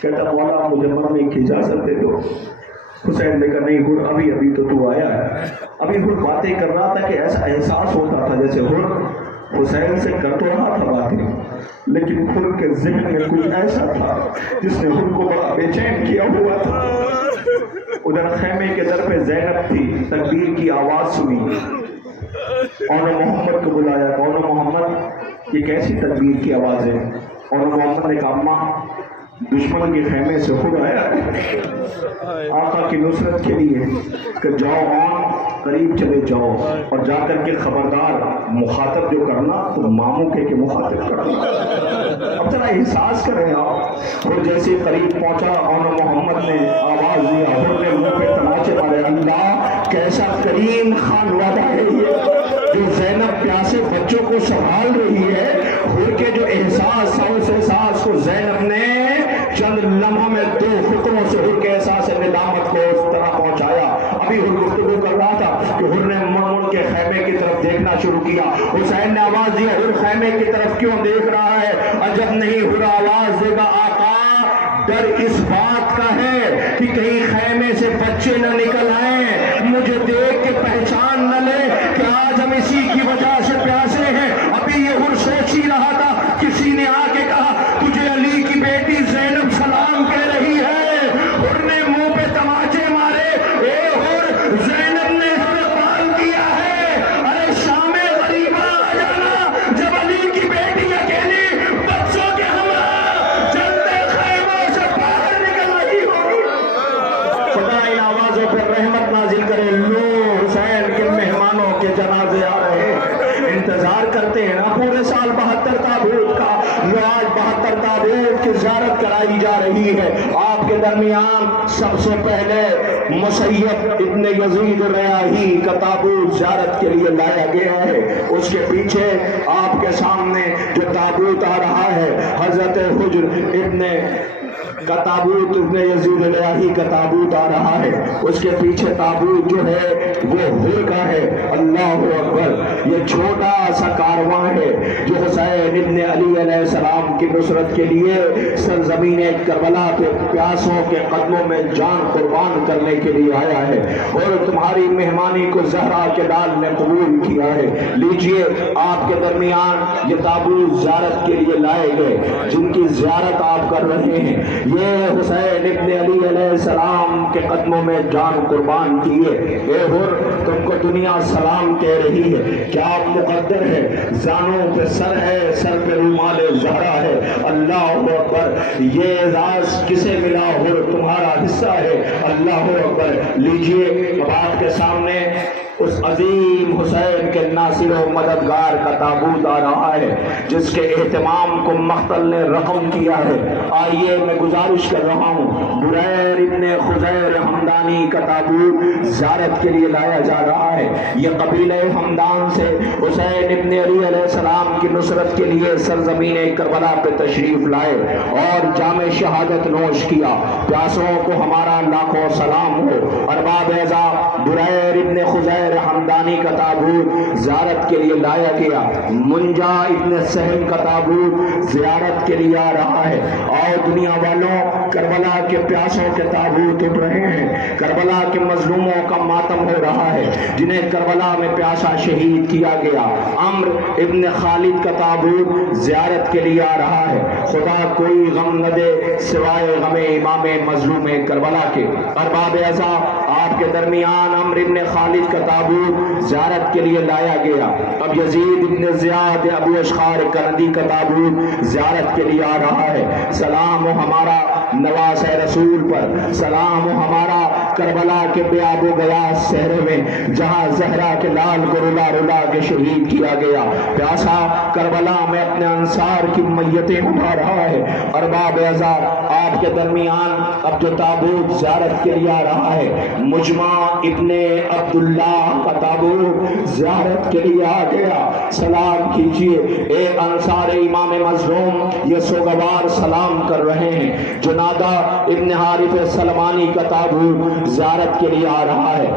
کہتا مولا مجھے مرنے کی اجازت دے دو۔ حسین نے کہا نہیں ہر، ابھی ابھی تو آیا ہے۔ ابھی ہر باتیں کر رہا تھا کہ ایسا احساس ہوتا تھا جیسے ہر حسین سے کر تو رہا تھا باتیں، لیکن ہر کے ذہن میں کچھ ایسا تھا جس نے ہر کو بڑا بے چین کیا ہوا تھا۔ ادھر خیمے کے در پہ زینب تھی، تکبیر کی آواز سنی، اور محمد کو بلایا۔ کون محمد، یہ کیسی تکبیر کی آواز ہے؟ اور محمد نے کہا اماں دشمن کے خیمے سے خود آیا ہے آقا کی نصرت کے لیے، کہ جاؤ آن قریب چلے جاؤ، اور جا کر کے خبردار مخاطب جو کرنا تو ماموں کے مخاطب کرنا۔ اب ذرا احساس کریں آپ، اور جیسے قریب پہنچا اور محمد نے آواز دیا، اور نے منہ پہ تماچے مارے، اللہ کیسا کریم خانوادہ ہے یہ، جو زینب پیاسے بچوں کو سنبھال رہی ہے۔ ہر کے جو احساس تھا اس احساس کو زینب نے چند لمحوں میں دو فکروں سے ہر کے احساس ندامت کو اس طرح پہنچایا۔ ابھی ہر گفتگو کر رہا تھا کہ ہر نے مڑ کے خیمے کی طرف دیکھنا شروع کیا۔ حسین نے آواز دی، ہر خیمے کی طرف کیوں دیکھ رہا ہے؟ عجب نہیں ہر آواز دے گا آقا، ڈر اس بات کا ہے کہ کہیں خیمے سے بچے نہ نکل آئیں، مجھے دیکھ کے پہچان نہ لے کہ آج ہم اسی کی وجہ سے پیاسے ہیں۔ ابھی یہ ہر سوچ ہی رہا تھا، کسی نے آ کے کہا تجھے علی کی بیٹی زینب سلام کہہ رہی ہے۔ ہر نے منہ پہ تماچے مارے، اے ہر زینب نے استقبال کیا ہے، ارے شام غریبہ آ جانا جب علی کی بیٹی اکیلی بچوں کے ہمراہ جلتے خیموں سے باہر نکل رہی ہوگی۔ خدا ان آوازوں پر رحمت نازل کرے۔ لو حسین کے مہمانوں کے جنازے آ رہے ہیں، انتظار کرتے ہیں نا پورے سال 72 تابوت کا۔ لو آج 72 تابوت کی زیارت کرائی جا رہی ہے۔ آپ کے درمیان سب سے پہلے مسیب ابن یزید ریاحی کا تابوت زیارت کے لیے لایا گیا ہے۔ اس کے پیچھے آپ کے سامنے جو تابوت آ رہا ہے حضرت حجر ابن کا تابوت، ابن یزید ریاحی کا تابوت آ رہا ہے۔ اس کے پیچھے تابوت جو ہے وہ ہر کا ہے۔ اللہ اکبر، یہ چھوٹا سا کارواں ہے جو حسین ابن علی علیہ السلام کی نصرت کے لیے سرزمین کربلا کے پیاسوں کے قدموں میں جان قربان کرنے کے لیے آیا ہے، اور تمہاری مہمانی کو زہرا کے لال نے قبول کیا ہے۔ لیجئے آپ کے درمیان یہ تابوت زیارت کے لیے لائے گئے، جن کی زیارت آپ کر رہے ہیں۔ یہ حسین ابن علی علیہ السلام کے قدموں میں جان قربان کیے۔ اے ہر، تم کو دنیا سلام کہہ رہی ہے، کیا آپ مقدر ہے؟ زانوں پہ سر ہے، سر پہ رومال زہرا ہے۔ اللہ اکبر، یہ اعزاز کسے ملا؟ ہر تمہارا حصہ ہے۔ اللہ اکبر۔ لیجئے اب آپ کے سامنے اس عظیم حسین کے ناصر و مددگار کا تابوت آ رہا ہے جس کے اہتمام کو مقتل نے رقم کیا ہے۔ آئیے میں گزارش کر رہا ہوں، بریر ابن خزیر ہمدانی کا تابوت زیارت کے لیے لایا جا رہا ہے۔ یہ قبیلہ ہمدان سے حسین ابن علی علیہ السلام کی نصرت کے لیے سرزمین کربلا پہ تشریف لائے اور جام شہادت نوش کیا۔ پیاسوں کو ہمارا لاکھوں سلام ہو۔ ارباب اعزا، بریر ابن خزیر ہمدانی کا تابوت زیارت کے لیے لایا گیا۔ منجا ابن سہل کا تابوت زیارت کے لیے آ رہا ہے۔ اور دنیا والوں، کربلا کے پیاسوں کے تابوت اٹھ رہے ہیں۔ کربلا کے مظلوموں کا ماتم ہو رہا ہے جنہیں کربلا میں پیاسا شہید کیا گیا۔ عمر ابن خالد کا تابوت زیارت کے لیے آ رہا ہے۔ خدا کوئی غم نہ دے سوائے غم امام مظلوم کربلا کے۔ ارباب اعزا، آپ کے درمیان عمر ابن خالد کا تابوت زیارت کے لیے لایا گیا۔ اب یزید ابن زیاد ابو اشخار کندی کا تابوت زیارت کے لیے آ رہا ہے۔ سلام ہو ہمارا نواز رسول پر، سلام ہو ہمارا کربلا کے بے آب و گیاس صحرے میں جہاں زہرا کے لال کو رلا رلا کے شہید کیا گیا۔ پیاسا کربلا میں اپنے انصار کی میتیں اٹھا رہا ہے۔ ارباب اعزا، آپ کے درمیان اب جو تابوت زیارت کے لیے آ رہا ہے، مجمع ابن عبداللہ کا تابوت زیارت کے لیے آ گیا۔ سلام کیجئے، اے انصار امام مظلوم، یہ سوگوار سلام کر رہے ہیں۔ جنادہ ابن حارث سلمانی کا تابوت زیارت کے لیے آ رہا ہے۔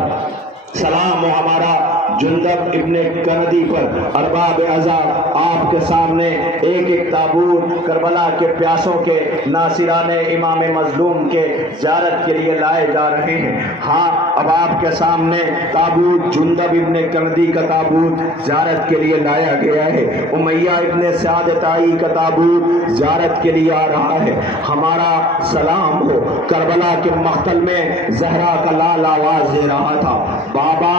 سلام ہو ہمارا جندب ابن کندی پر۔ ارباب اعزا، آپ کے سامنے ایک ایک تابوت کربلا کے پیاسوں کے ناصران امام مظلوم کے زیارت کے لیے لائے جا رہے ہیں۔ ہاں، اب آپ کے سامنے تابوت جندب ابن کندی کا تابوت زیارت کے لیے لایا گیا ہے۔ امیہ ابن سعد تائی کا تابوت زیارت کے لیے آ رہا ہے۔ ہمارا سلام ہو، کربلا کے مقتل میں زہرا کا لال آواز دے رہا تھا، بابا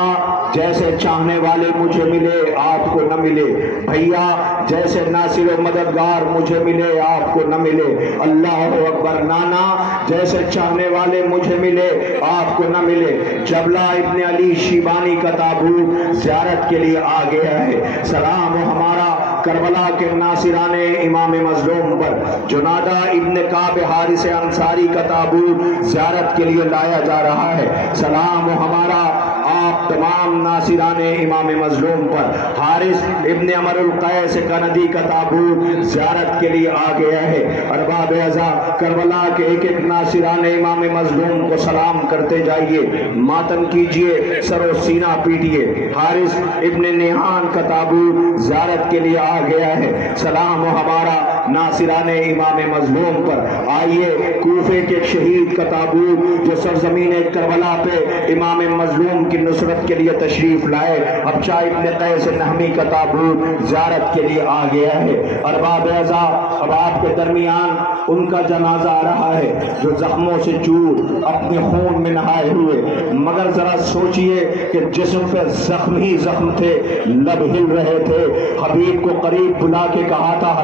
جیسے چاہنے والے مجھے ملے آپ کو نہ ملے، بھیا جیسے ناصر و مددگار مجھے ملے آپ کو نہ ملے، اللہ اکبر، نانا جیسے چاہنے والے مجھے ملے آپ کو نہ ملے۔ جبلہ ابن علی شیبانی کا تابوت زیارت کے لیے آ گیا ہے۔ سلام ہمارا کربلا کے ناصران امام مظلوم پر۔ جنادہ ابن کعب حارث انصاری کا تابوت زیارت کے لیے لایا جا رہا ہے۔ سلام ہمارا آپ تمام ناصران امام مظلوم پر۔ حارث ابن عمر القیس کندی کا تابوت زیارت کے لیے آ گیا ہے۔ ارباب اعزا، کربلا کے ایک ایک ناصران امام مظلوم کو سلام کرتے جائیے، ماتم کیجئے، سر و سینہ پیٹیے۔ حارث ابن نیحان کا تابوت زیارت کے لیے آ گیا ہے۔ سلام ہمارا ناصران امام مظلوم پر۔ آئیے، کوفے کے شہید کا تابوت جو سرزمین کربلا پہ امام مظلوم کی نصرت کے لیے تشریف لائے، ابچہ ابن قیس نہمی کا تابوت زیارت کے لیے آ گیا ہے۔ ارباب اعزا، اب آپ کے درمیان ان کا جنازہ آ رہا ہے جو زخموں سے چور اپنے خون میں نہائے ہوئے، مگر ذرا سوچئے کہ جسم پہ زخم ہی زخم تھے، لب ہل رہے تھے۔ حبیب کو قریب بلا کے کہا تھا،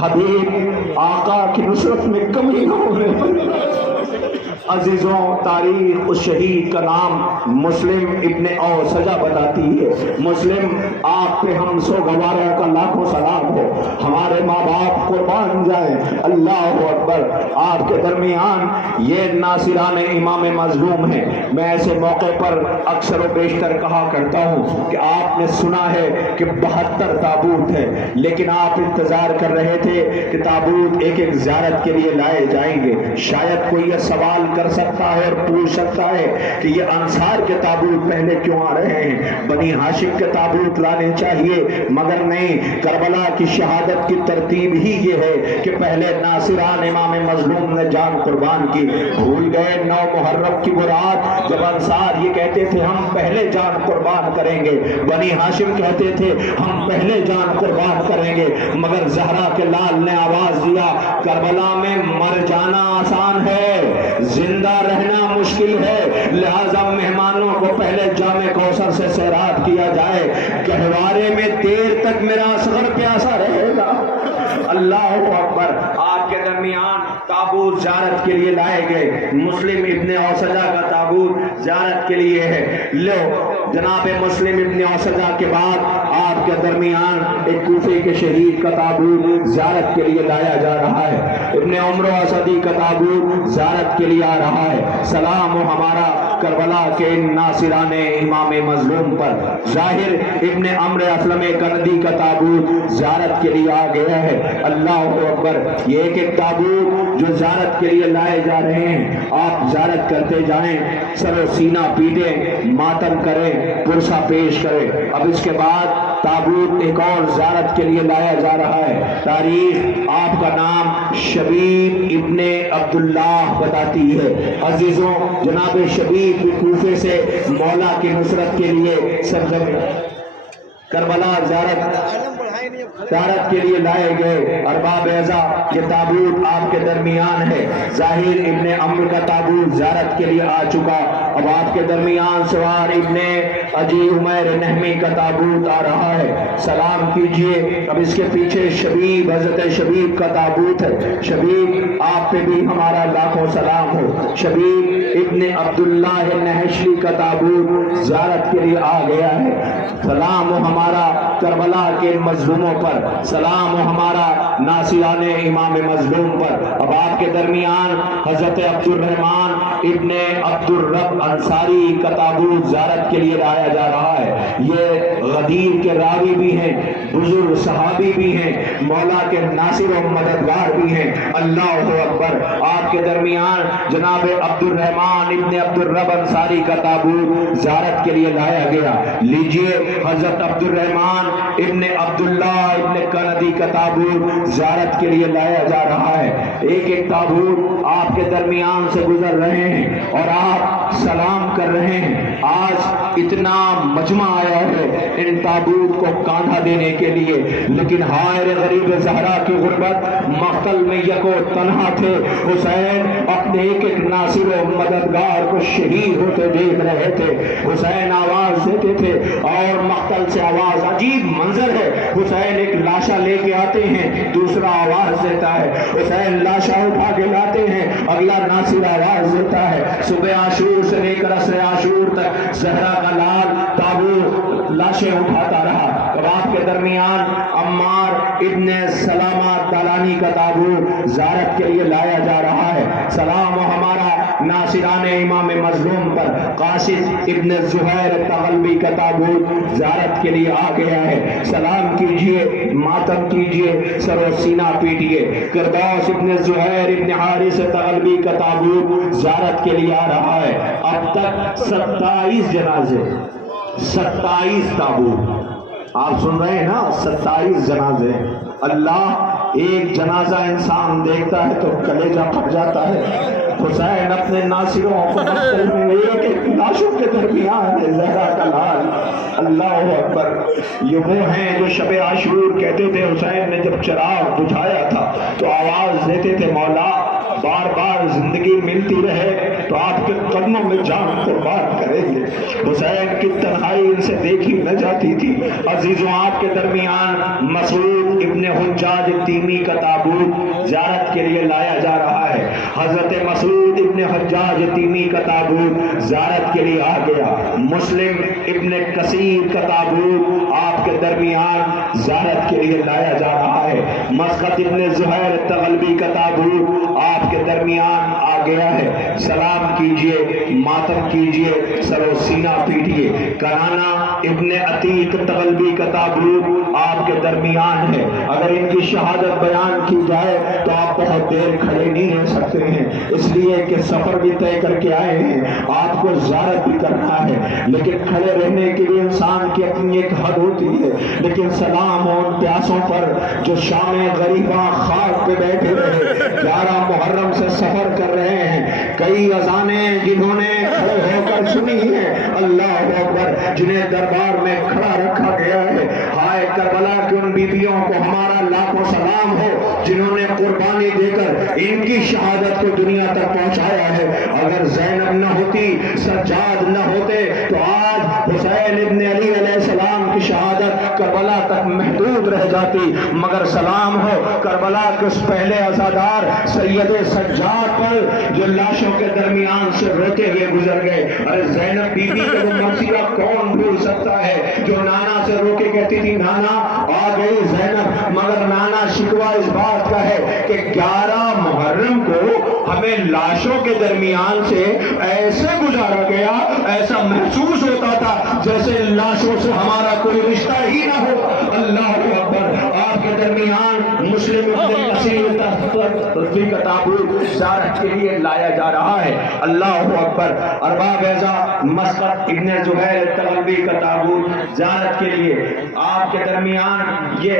حبیب آقا کی نصرت میں کمی نہ ہونے پڑی۔ عزیزوں، تاریخ اس شہید کا نام مسلم ابن اوسجہ بتاتی ہے۔ مسلم، آپ پہ ہم سوگواروں کا لاکھوں سلام ہو، ہمارے ماں باپ قربان جائیں، اللہ اکبر۔ آپ کے درمیان یہ ناصران امام مظلوم ہیں۔ میں ایسے موقع پر اکثر و بیشتر کہا کرتا ہوں کہ آپ نے سنا ہے کہ 72 تابوت ہیں، لیکن آپ انتظار کر رہے تھے کہ تابوت ایک ایک زیارت کے لیے لائے جائیں گے۔ شاید کوئی یہ سوال کر سکتا ہے اور پوچھ سکتا ہے کہ یہ انصار کے تابوت پہلے کیوں آ رہے ہیں، بنی ہاشم کے تابوت لانے چاہیے، مگر نہیں، کربلا کی شہادت کی ترتیب ہی یہ ہے کہ پہلے ناصران امام مظلوم نے جان قربان کی۔ بھول گئے 9 محرم کی برات جب انصار یہ کہتے تھے ہم پہلے جان قربان کریں گے، بنی ہاشم کہتے تھے ہم پہلے جان قربان کریں گے، مگر زہرا کے لال نے آواز دیا، کربلا میں مر جانا آسان ہے، زندہ رہنا مشکل ہے، لہذا مہمانوں کو پہلے جام کوثر سے سیراب کیا جائے، گہوارے میں دیر تک میرا اصغر پیاسا رہے گا۔ اللہ اکبر۔ آپ کے درمیان تابوت زیارت کے لیے لائے گئے۔ مسلم ابن اوسجہ کا تابوت زیارت کے لیے ہے۔ لو جناب مسلم ابن اسدہ کے بعد آپ کے درمیان ایک کوفے کے شہید کا تابوت زیارت کے لیے لایا جا رہا ہے، ابن عمرو اسدی کا تابوت زیارت کے لیے آ رہا ہے۔ سلام ہو ہمارا کربلا کے ان ناصران امام مظلوم پر۔ ظاہر ابن عمرو اسلم کندی کا تابوت زیارت کے لیے آ گیا ہے۔ اللہ اکبر۔ یہ ایک ایک تابوت جو زیارت کے لیے لائے جا رہے ہیں، آپ زیارت کرتے جائیں، سر و سینہ پیٹیں، ماتم کریں، پرسہ پیش کریں۔ اب اس کے بعد تابوت ایک اور زیارت کے لیے لایا جا رہا ہے۔ تاریخ آپ کا نام شبیب ابن عبداللہ بتاتی ہے۔ عزیزوں، جناب شبیب کوفے سے مولا کی نصرت کے لیے سرزمین کربلا زیارت کے لیے لائے گئے۔ ارباب اعزا، یہ تابوت آپ کے درمیان ہے۔ ظاہر ابن عمرو کا تابوت زیارت کے لیے آ چکا، اب آپ کے درمیان سوار ابن اجی عمیر نہمی کا تابوت آ رہا ہے۔ سلام کیجئے۔ اب اس کے پیچھے شبیب، حضرت شبیب کا تابوت ہے۔ شبیب، آپ پہ بھی ہمارا لاکھوں سلام ہو۔ شبیب ابن عبداللہ نہشلی کا تابوت زیارت کے لیے آ گیا ہے۔ سلام ہو ہمارا کربلا کے مظلوموں پر، سلام ہو ہمارا ناصران امام مظلوم پر۔ اب آپ کے درمیان حضرت عبد الرحمن ابن عبد الرب انصاری کا تابوت زیارت کے لیے لایا جا رہا ہے۔ یہ غدیر کے راوی بھی ہیں، بزرگ صحابی بھی ہیں، مولا کے ناصر و مددگار بھی ہیں۔ اللہ اکبر۔ آپ کے درمیان جناب عبد الرحمن ابن عبد الرب انصاری کا تابوت زیارت کے لیے لایا گیا۔ لیجئے، حضرت عبد الرحمن ابن عبداللہ ابن کندی کا تابوت زیارت کے لیے لایا جا رہا ہے۔ ایک ایک تابوت آپ کے درمیان سے گزر رہے ہیں اور آپ سلام کر رہے ہیں۔ آج اتنا مجمع آیا ہے ان تابوت کو کاندھا دینے کے لیے، لیکن ہائے غریب زہرا کی غربت، مقتل میں یکو تنہا تھے۔ حسین اپنے ایک ایک ناصر و مددگار کو شہید ہوتے دیکھ رہے تھے۔ حسین آواز دیتے تھے اور مقتل سے آواز، عجیب منظر ہے، حسین ایک لاشا لے کے آتے ہیں، دوسرا آواز دیتا ہے، حسین لاشا اٹھا کے لاتے ہیں، اگلا ناصر آواز دیتا ہے۔ صبح عاشور سے لے کر عصر عاشور تک زہرا کا لال تابوت لاشیں اٹھاتا رہا۔ اب آپ کے درمیان عمار ابن سلامہ دالانی کا تابوت زیارت کے لیے لایا جا رہا ہے۔ سلام و ہمارا ناصران امام مظلوم پر۔ قاسد ابن زہیر تغلبی کا تابوت زیارت کے لیے آ گیا ہے۔ سلام کیجئے، ماتم کیجئے، سر و سینہ پیٹئے۔ کرداس ابن زہیر ابن حارث تغلبی کا تابوت زیارت کے لیے آ رہا ہے۔ اب تک 27 جنازے، 27 تابوت، آپ سن رہے ہیں نا، 27 جنازے۔ اللہ، ایک جنازہ انسان دیکھتا ہے تو کلیجہ پھٹ جاتا ہے۔ حسین اپنے ناصروں کو مقتل میں ایک ایک لاشوں کے درمیان ہے، زہرا کا لال۔ اللہ اکبر۔ یہ وہ ہیں جو شب عاشور کہتے تھے، حسین نے جب چراغ بجھایا تھا تو آواز دیتے تھے، مولا بار بار زندگی ملتی رہے تو آپ کے قدموں میں جان قربان کریں گے۔ حسین کی تنہائی ان سے دیکھی نہ جاتی تھی۔ عزیزوں، آپ کے درمیان مسعود ابن حجاج تیمی کا تابوت زیارت کے لیے لایا جا رہا ہے۔ حضرت مسعود ابن حجاج تیمی کا تابوت زیارت کے لیے آ گیا۔ مسلم ابن کثیر کا تابوت آپ کے درمیان زیارت کے لیے لایا جا رہا ہے۔ مسقط ابن زہیر تغلبی کا تابوت آپ کے درمیان آ گیا ہے۔ سلام کیجئے، ماتم کیجئے، سر و سینہ پیٹئے۔ کنانہ ابن عتیق تغلبی کا تابوت آپ کے درمیان ہے۔ اگر ان کی شہادت بیان کی جائے تو آپ بہت دیر کھڑے نہیں رہ سکتے ہیں، اس لیے کہ سفر بھی طے کر کے آئے ہیں، آپ کو زیارت بھی کرنا ہے، لیکن کھڑے رہنے کے لیے انسان کی اپنی ایک حد ہوتی ہے۔ لیکن سلام ہو ان پیاسوں پر جو شام غریباں خاک پہ بیٹھے رہے، 11 محرم سے سفر کر رہے ہیں، کئی اذانیں جنہوں نے کھڑے ہو کر سنی ہیں، اللہ اکبر، جنہیں دربار میں کھڑا رکھا گیا ہے۔ ہائے کربلا کی ان بیویوں کو ہمارا لاکھوں سلام ہو جنہوں نے قربانی دے کر ان کی شہادت کو دنیا تک پہنچایا ہے۔ اگر زینب نہ ہوتی، سجاد نہ ہوتے تو آج حسین ابن علی علیہ السلام کی شہادت کربلا تک محدود رہ جاتی، مگر سلام ہو کربلا کے اس پہلے عزادار سید سجاد پر جو لاشوں کے درمیان سے روتے ہوئے گزر گئے۔ ارے زینب بی بی کا وہ مرثیہ کون کون بھول سکتا ہے جو نانا سے رو کے کہتی تھی نانا آ گئی زینب، مگر نانا شکوہ اس بات کا ہے کہ 11 محرم کو ہمیں لاشوں کے درمیان سے ایسے گزارا گیا، ایسا محسوس ہوتا تھا جیسے لاشوں سے ہمارا کوئی رشتہ ہی نہ ہو۔ اللہ اکبر۔ آپ کے درمیان مسلم ابن کثیر تصدیق کا تابوت زیارت کے لیے لایا جا رہا ہے۔ اللہ اکبر۔ ارباب اعزاء، مسقط ابن زہیر تغلبی کا تابوت زیارت کے لیے آپ کے درمیان یہ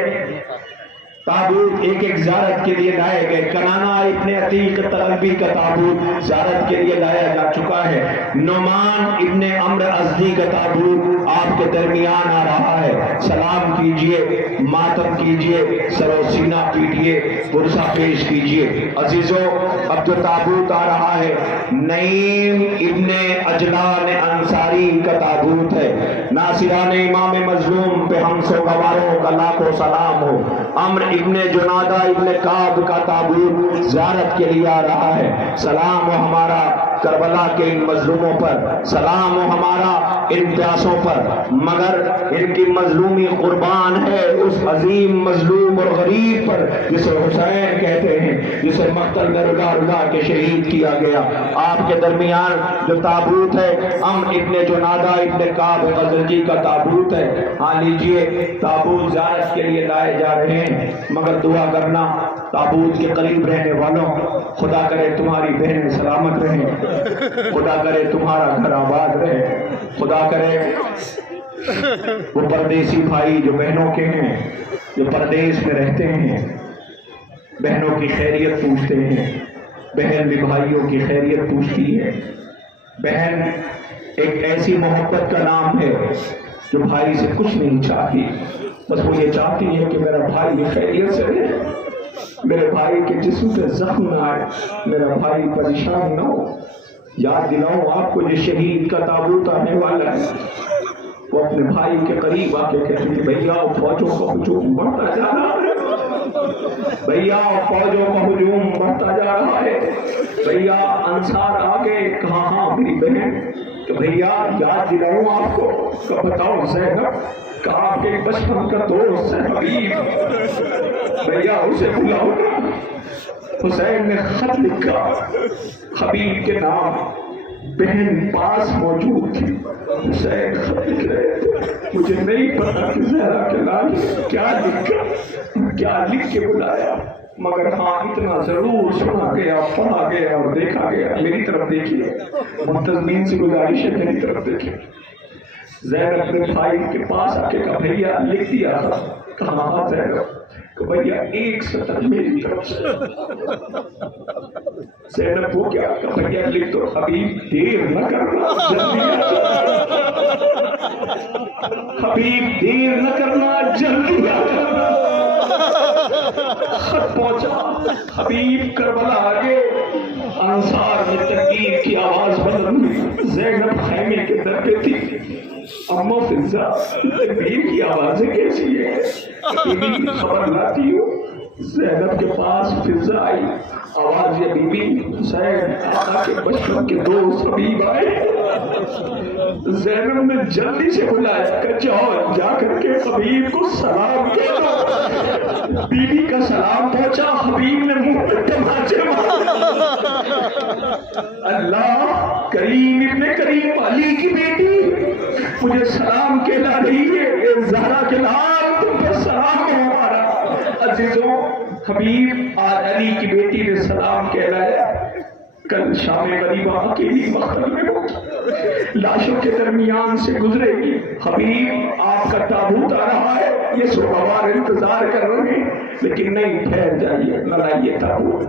تابوت ایک ایک زیارت کے لیے لائے گئے۔ کنانا ابن عتیق تغلبی کا تابوت زیارت کے لیے لایا جا چکا ہے۔ نعمان ابن عمرو ازدی کا تابوت آپ کے درمیان آ رہا ہے۔ سلام کیجئے، ماتم کیجئے، سر و سینہ پیٹیے، پرسہ پیش کیجئے۔ عزیزو، اب جو تابوت آ رہا ہے نعیم ابن اجلان انصاری کا تابوت ہے۔ ناصران امام مظلوم پہ ہم سے گواروں کا لاکھوں سلام ہو۔ عمر ابن جنادہ ابن کعب کا تابوت زیارت کے لیے آ رہا ہے۔ سلام ہو ہمارا کربلا کے ان مظلوموں پر، سلام ہو ہمارا ان پیاسوں پر، مگر ان کی مظلومی قربان ہے اس عظیم مظلوم اور غریب پر جسے حسین کہتے ہیں، جسے مقتل درگاہ اللہ کے شہید کیا گیا۔ آپ کے درمیان جو تابوت ہے عمر ابن جنادہ ابن کعب غزنجی کا تابوت ہے۔ ہاں لیجئے، تابوت زیارت کے لیے لائے جا رہے ہیں، مگر دعا کرنا تابوت کے قریب رہنے والوں، خدا کرے تمہاری بہنیں سلامت رہیں، خدا کرے تمہارا گھر آباد رہے، خدا کرے وہ پردیسی بھائی جو بہنوں کے ہیں، جو پردیس میں رہتے ہیں، بہنوں کی خیریت پوچھتے ہیں، بہن بھی بھائیوں کی خیریت پوچھتی ہے۔ بہن ایک ایسی محبت کا نام ہے جو بھائی سے کچھ نہیں چاہتی، بس وہ یہ چاہتی ہے کہ میرا بھائی خیریت سے رہے، میرے بھائی کے جسم پہ زخم نہ آئے، میرا بھائی پریشان نہ ہو۔ یاد دلاؤں آپ کو جو شہید کا تابوت آنے والا ہے، وہ اپنے بھائی کے قریب آ کے کہتے ہیں بھیا فوجوں کا ہجوم بڑھتا جا رہا ہے، بھیا فوجوں کا ہجوم بڑھتا جا رہا ہے، بھیا انصار آگے کہاں ہاں میری بہن، تو بھیا یاد دلاؤں آپ کو کہ بتاؤ زینب کہ آپ کے بچپن کا دوست ہے حبیب، بھیا اسے بلاؤ نا۔ حسین نے خط لکھا حبیب کے نام، بہن پاس موجود تھی، حسین خط لکھ رہے تھے، مجھے نہیں پتا کہ زہرا کے نام کیا لکھا، کیا لکھ کے بلایا، مگر ہاں اتنا ضرور سنا گیا، پڑھا گیا اور دیکھا گیا۔ میری طرف دیکھیے، منتظمین سے گزارش ہے میری طرف دیکھیے۔ زینب اپنے بھائی کے پاس آ کے کہا بھیا لکھ دیا تھا، کہا زینب کہ بھیا ایک سطر میری طرف سے۔ زینب کو کیا کہ بھیا لکھ دو، حبیب دیر نہ کرنا جلدی آ جا، حبیب دیر نہ کرنا جلدی آ جا۔ خط پہنچا، حبیب کربلا آگے، انصار میں تکبیر کی آواز بلند ہوئی، زینب خیمے کے در پہ تھی، اماں فضا تکبیر کی آوازیں کیسی ہے، بیوی خبر لاتی ہوں۔ زینب کے پاس فضا آئی، آواز یہ بی بی حسین آقا کے بچپن کے دوست حبیب آئے۔ زینب نے جلدی سے بلایا کہ جاؤ جا کر کے حبیب کو سلام کہہ دو۔ بی بی کا سلام پہنچا، حبیب نے منہ پہ تماچے مارے۔ اللہ کریم ابن کریم علی کی بیٹی مجھے سلام کہلا رہی ہے، زہرا کے نام تم پر سلام ہے ہمارا۔ عزیزوں، حبیب آج علی کی بیٹی نے سلام کہلایا، کل شام غریبہ اکیلی مختل میں ہو، لاشوں کے درمیان سے گزرے گی۔ حبیب آپ کا تابوت آ رہا ہے، یہ سوگوار انتظار کر رہے ہیں، لیکن نہیں ٹھہر جائیے، نہ لائیے تابوت۔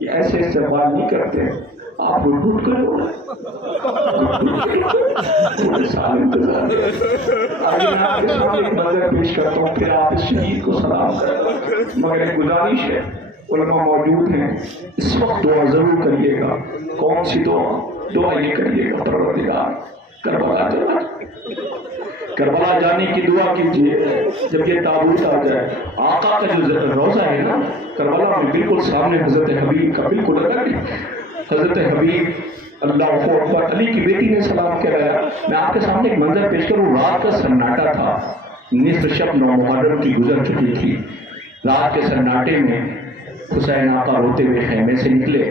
یہ ایسے استقبال نہیں کرتے، آپ ڈھونڈ کرو پورے سال انتظار۔ آئیے میں آپ کے سامنے ایک منظر پیش کرتا ہوں، پھر آپ اس شہید کو سلام کریں، مگر ایک گزارش ہے، علماء موجود ہیں، اس وقت دعا ضرور کریے گا۔ کون سی دعا یہ کریے گا، پروردگار کربلا جانا، کربلا جانے کی دعا کیجیے۔ جب یہ تابوت آ جائے، آقا کا جو روزہ ہے نا کربلا میں بالکل سامنے حضرت حبیب کا بالکل الگ ہے، حضرت حبیب اللہ اکبر علی کی بیٹی نے سلام کرایا. میں آپ کے سامنے ایک منظر پیش کروں. رات کا سناٹا تھا, نصف شب محرم کی گزر چکی تھی. رات کے سناٹے میں حسین آقا روتے ہوئے خیمے سے نکلے.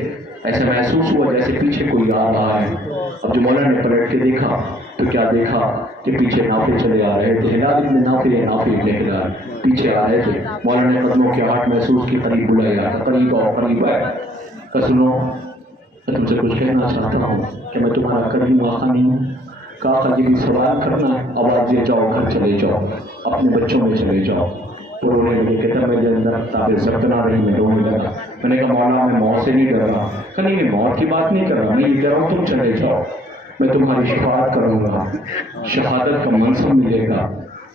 ایسا محسوس ہوا جیسے پیچھے کوئی آ رہا ہے. اب جو مولا نے پلٹ کے دیکھا تو کیا دیکھا کہ پیچھے نافع چلے آ رہے تھے. ہلال ابن نافع ابن ہلال پیچھے آ رہے تھے. مولا نے قدموں کے ہاتھ محسوس کی, قریب بلایا, قریب آؤ قریب آئے. کہ سنو, میں تم سے کچھ کہنا چاہتا ہوں کہ میں تمہارا کریم آقا نہیں ہوں. کہا کہ یہ بھی سوال کرنا ہے. آواز دے جاؤ, گھر چلے جاؤ, اپنے بچوں میں چلے جاؤ. تو رونے لگے, کہتا میرے اندر تابع ضبط نہ رہی, میں رونے لگا. میں نے کہا مولا میں موت سے نہیں ڈر رہا. کہ نہیں, میں موت کی بات نہیں کر رہا, میں یہ کہہ رہا ہوں تم چلے جاؤ, میں تمہاری شفاعت کروں گا, شہادت کا منصب ملے گا,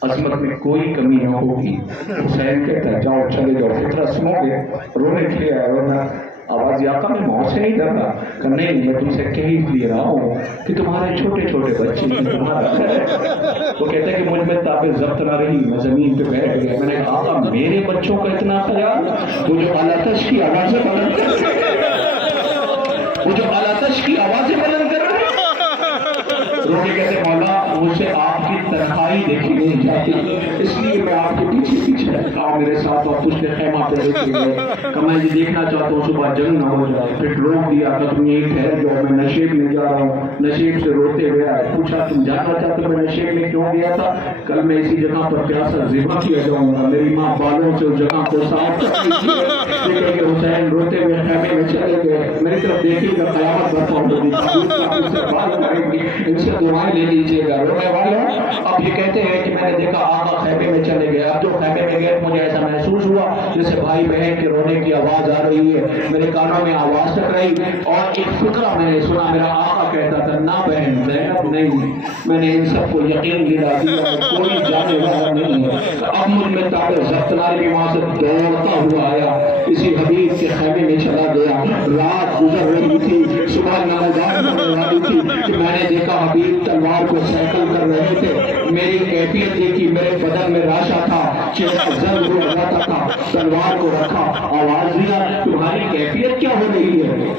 عظمت میں کوئی کمی نہ ہوگی. حسین کہتا ہے جاؤ چلے جاؤ. فطرہ سنو گے, رونے کے لیے آئے رونا. آواز آقا میں موت سے نہیں ڈر رہا. کہ نہیں, میں تم سے کہہ ہی رہا ہوں کہ تمہارے چھوٹے چھوٹے بچے تمہارا گھر ہے. وہ کہتا ہے کہ مجھ میں تابع ضبط نہ رہی, میں زمین پہ بیٹھ گیا. میں نے کہا آقا میرے بچوں کا اتنا خیال, وہ جو آلاتش کی آوازیں بلند کر رہے ہیں, وہ جو آلاتش کی آوازیں بلند کر رہے ہیں. رونے کہتے مولا مجھ سے آپ کی تنہائی دیکھی نہیں جاتی, اس لیے میں آپ کے پیچھے پیچھے رہتا ہوں. میرے ساتھ آپ کچھ خیمہ پہ رکھے گئے کہ میں یہ دیکھنا چاہتا ہوں صبح جنگ نہ ہو جائے. پھر روک دیا کہ تم یہی ٹھہر جاؤ, میں نشیب میں جا رہا ہوں. نشیب سے روتے ہوئے آئے, پوچھا تم جانا چاہتے, میں نشیب میں کیوں گیا تھا؟ کل میں اسی جگہ پر پیاسا ذبح کیا جاؤں گا, میری ماں بالوں سے اس جگہ کو صاف کر دیجیے. کہ حسین روتے ہوئے خیمے میں چلے گئے. میری طرف دیکھیے گا, قیامت برپا ہوگی, ان سے دعائیں لے لیجیے گا. رونے والوں اب یہ کہتے ہیں کہ میں نے دیکھا آقا خیمے میں چلے گئے. اب جو خیمے میں گئے مجھے ایسا محسوس ہوا جیسے بھائی بہن کے رونے کی آواز آ رہی ہے. میرے کانوں میں آواز ٹکرائی اور ایک فقرہ میں نے سنا. میرا آقا کہتا تھا نہ بہن زینب نہیں, میں نے ان سب کو یقین دلا دیا, کوئی جانے والا نہیں ہے. اب مجھ میں تابع ضبط نہ رہی, وہاں سے دوڑتا ہوا آیا, اسی حبیب کے خیمے میں چلا گیا. رات گزر رہی تھی, صبح نمازان ہونے والی تھی کہ میں نے دیکھا حبیب تلوار کو سیکل کر رہے تھے. میری کیفیت دیکھی, میرے بدن میں راشا تھا, چہرہ زرد ہو جاتا تھا, تلوار کو رکھا, آواز دیا تمہاری کیفیت کیا ہو رہی ہے,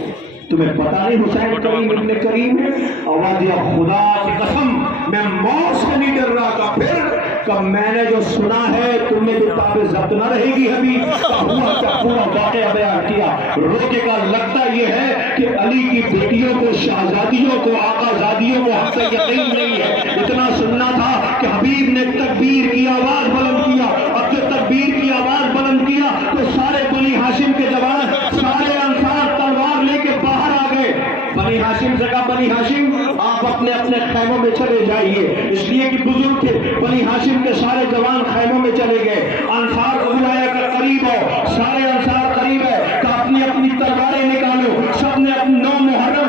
تمہیں پتا نہیں حسین کریم ابن کریم ہے؟ آواز دیا خدا کی قسم میں موت سے نہیں ڈر رہا تھا. پھر کہ میں نے جو سنا ہے تم میں تو تابع ضبط نہ رہے گی حبیب. ہوا کیا پورا واقعہ بیان کیا. روکے کا لگتا یہ ہے کہ علی کی بیٹیوں کو, شہزادیوں کو, آقا زادیوں کو حق یقین نہیں ہے. اتنا سننا تھا کہ حبیب نے تکبیر کی آواز بلند کیا. اب جو تکبیر کی آواز بلند کیا تو سارے بنی ہاشم کے جوان, سارے انصار تلوار لے کے باہر آ گئے. بنی ہاشم سے کہا بنی ہاشم آپ اپنے اپنے خیموں میں چلے جائیے, اس لیے کہ بزرگ تھے. بنی ہاشم کے سارے جوان خیموں میں چلے گئے. انصار کو بلایا کہ قریب ہو, سارے انصار قریب ہے کہ اپنی اپنی تلواریں نکالو. سب نے اپنی 9 محرم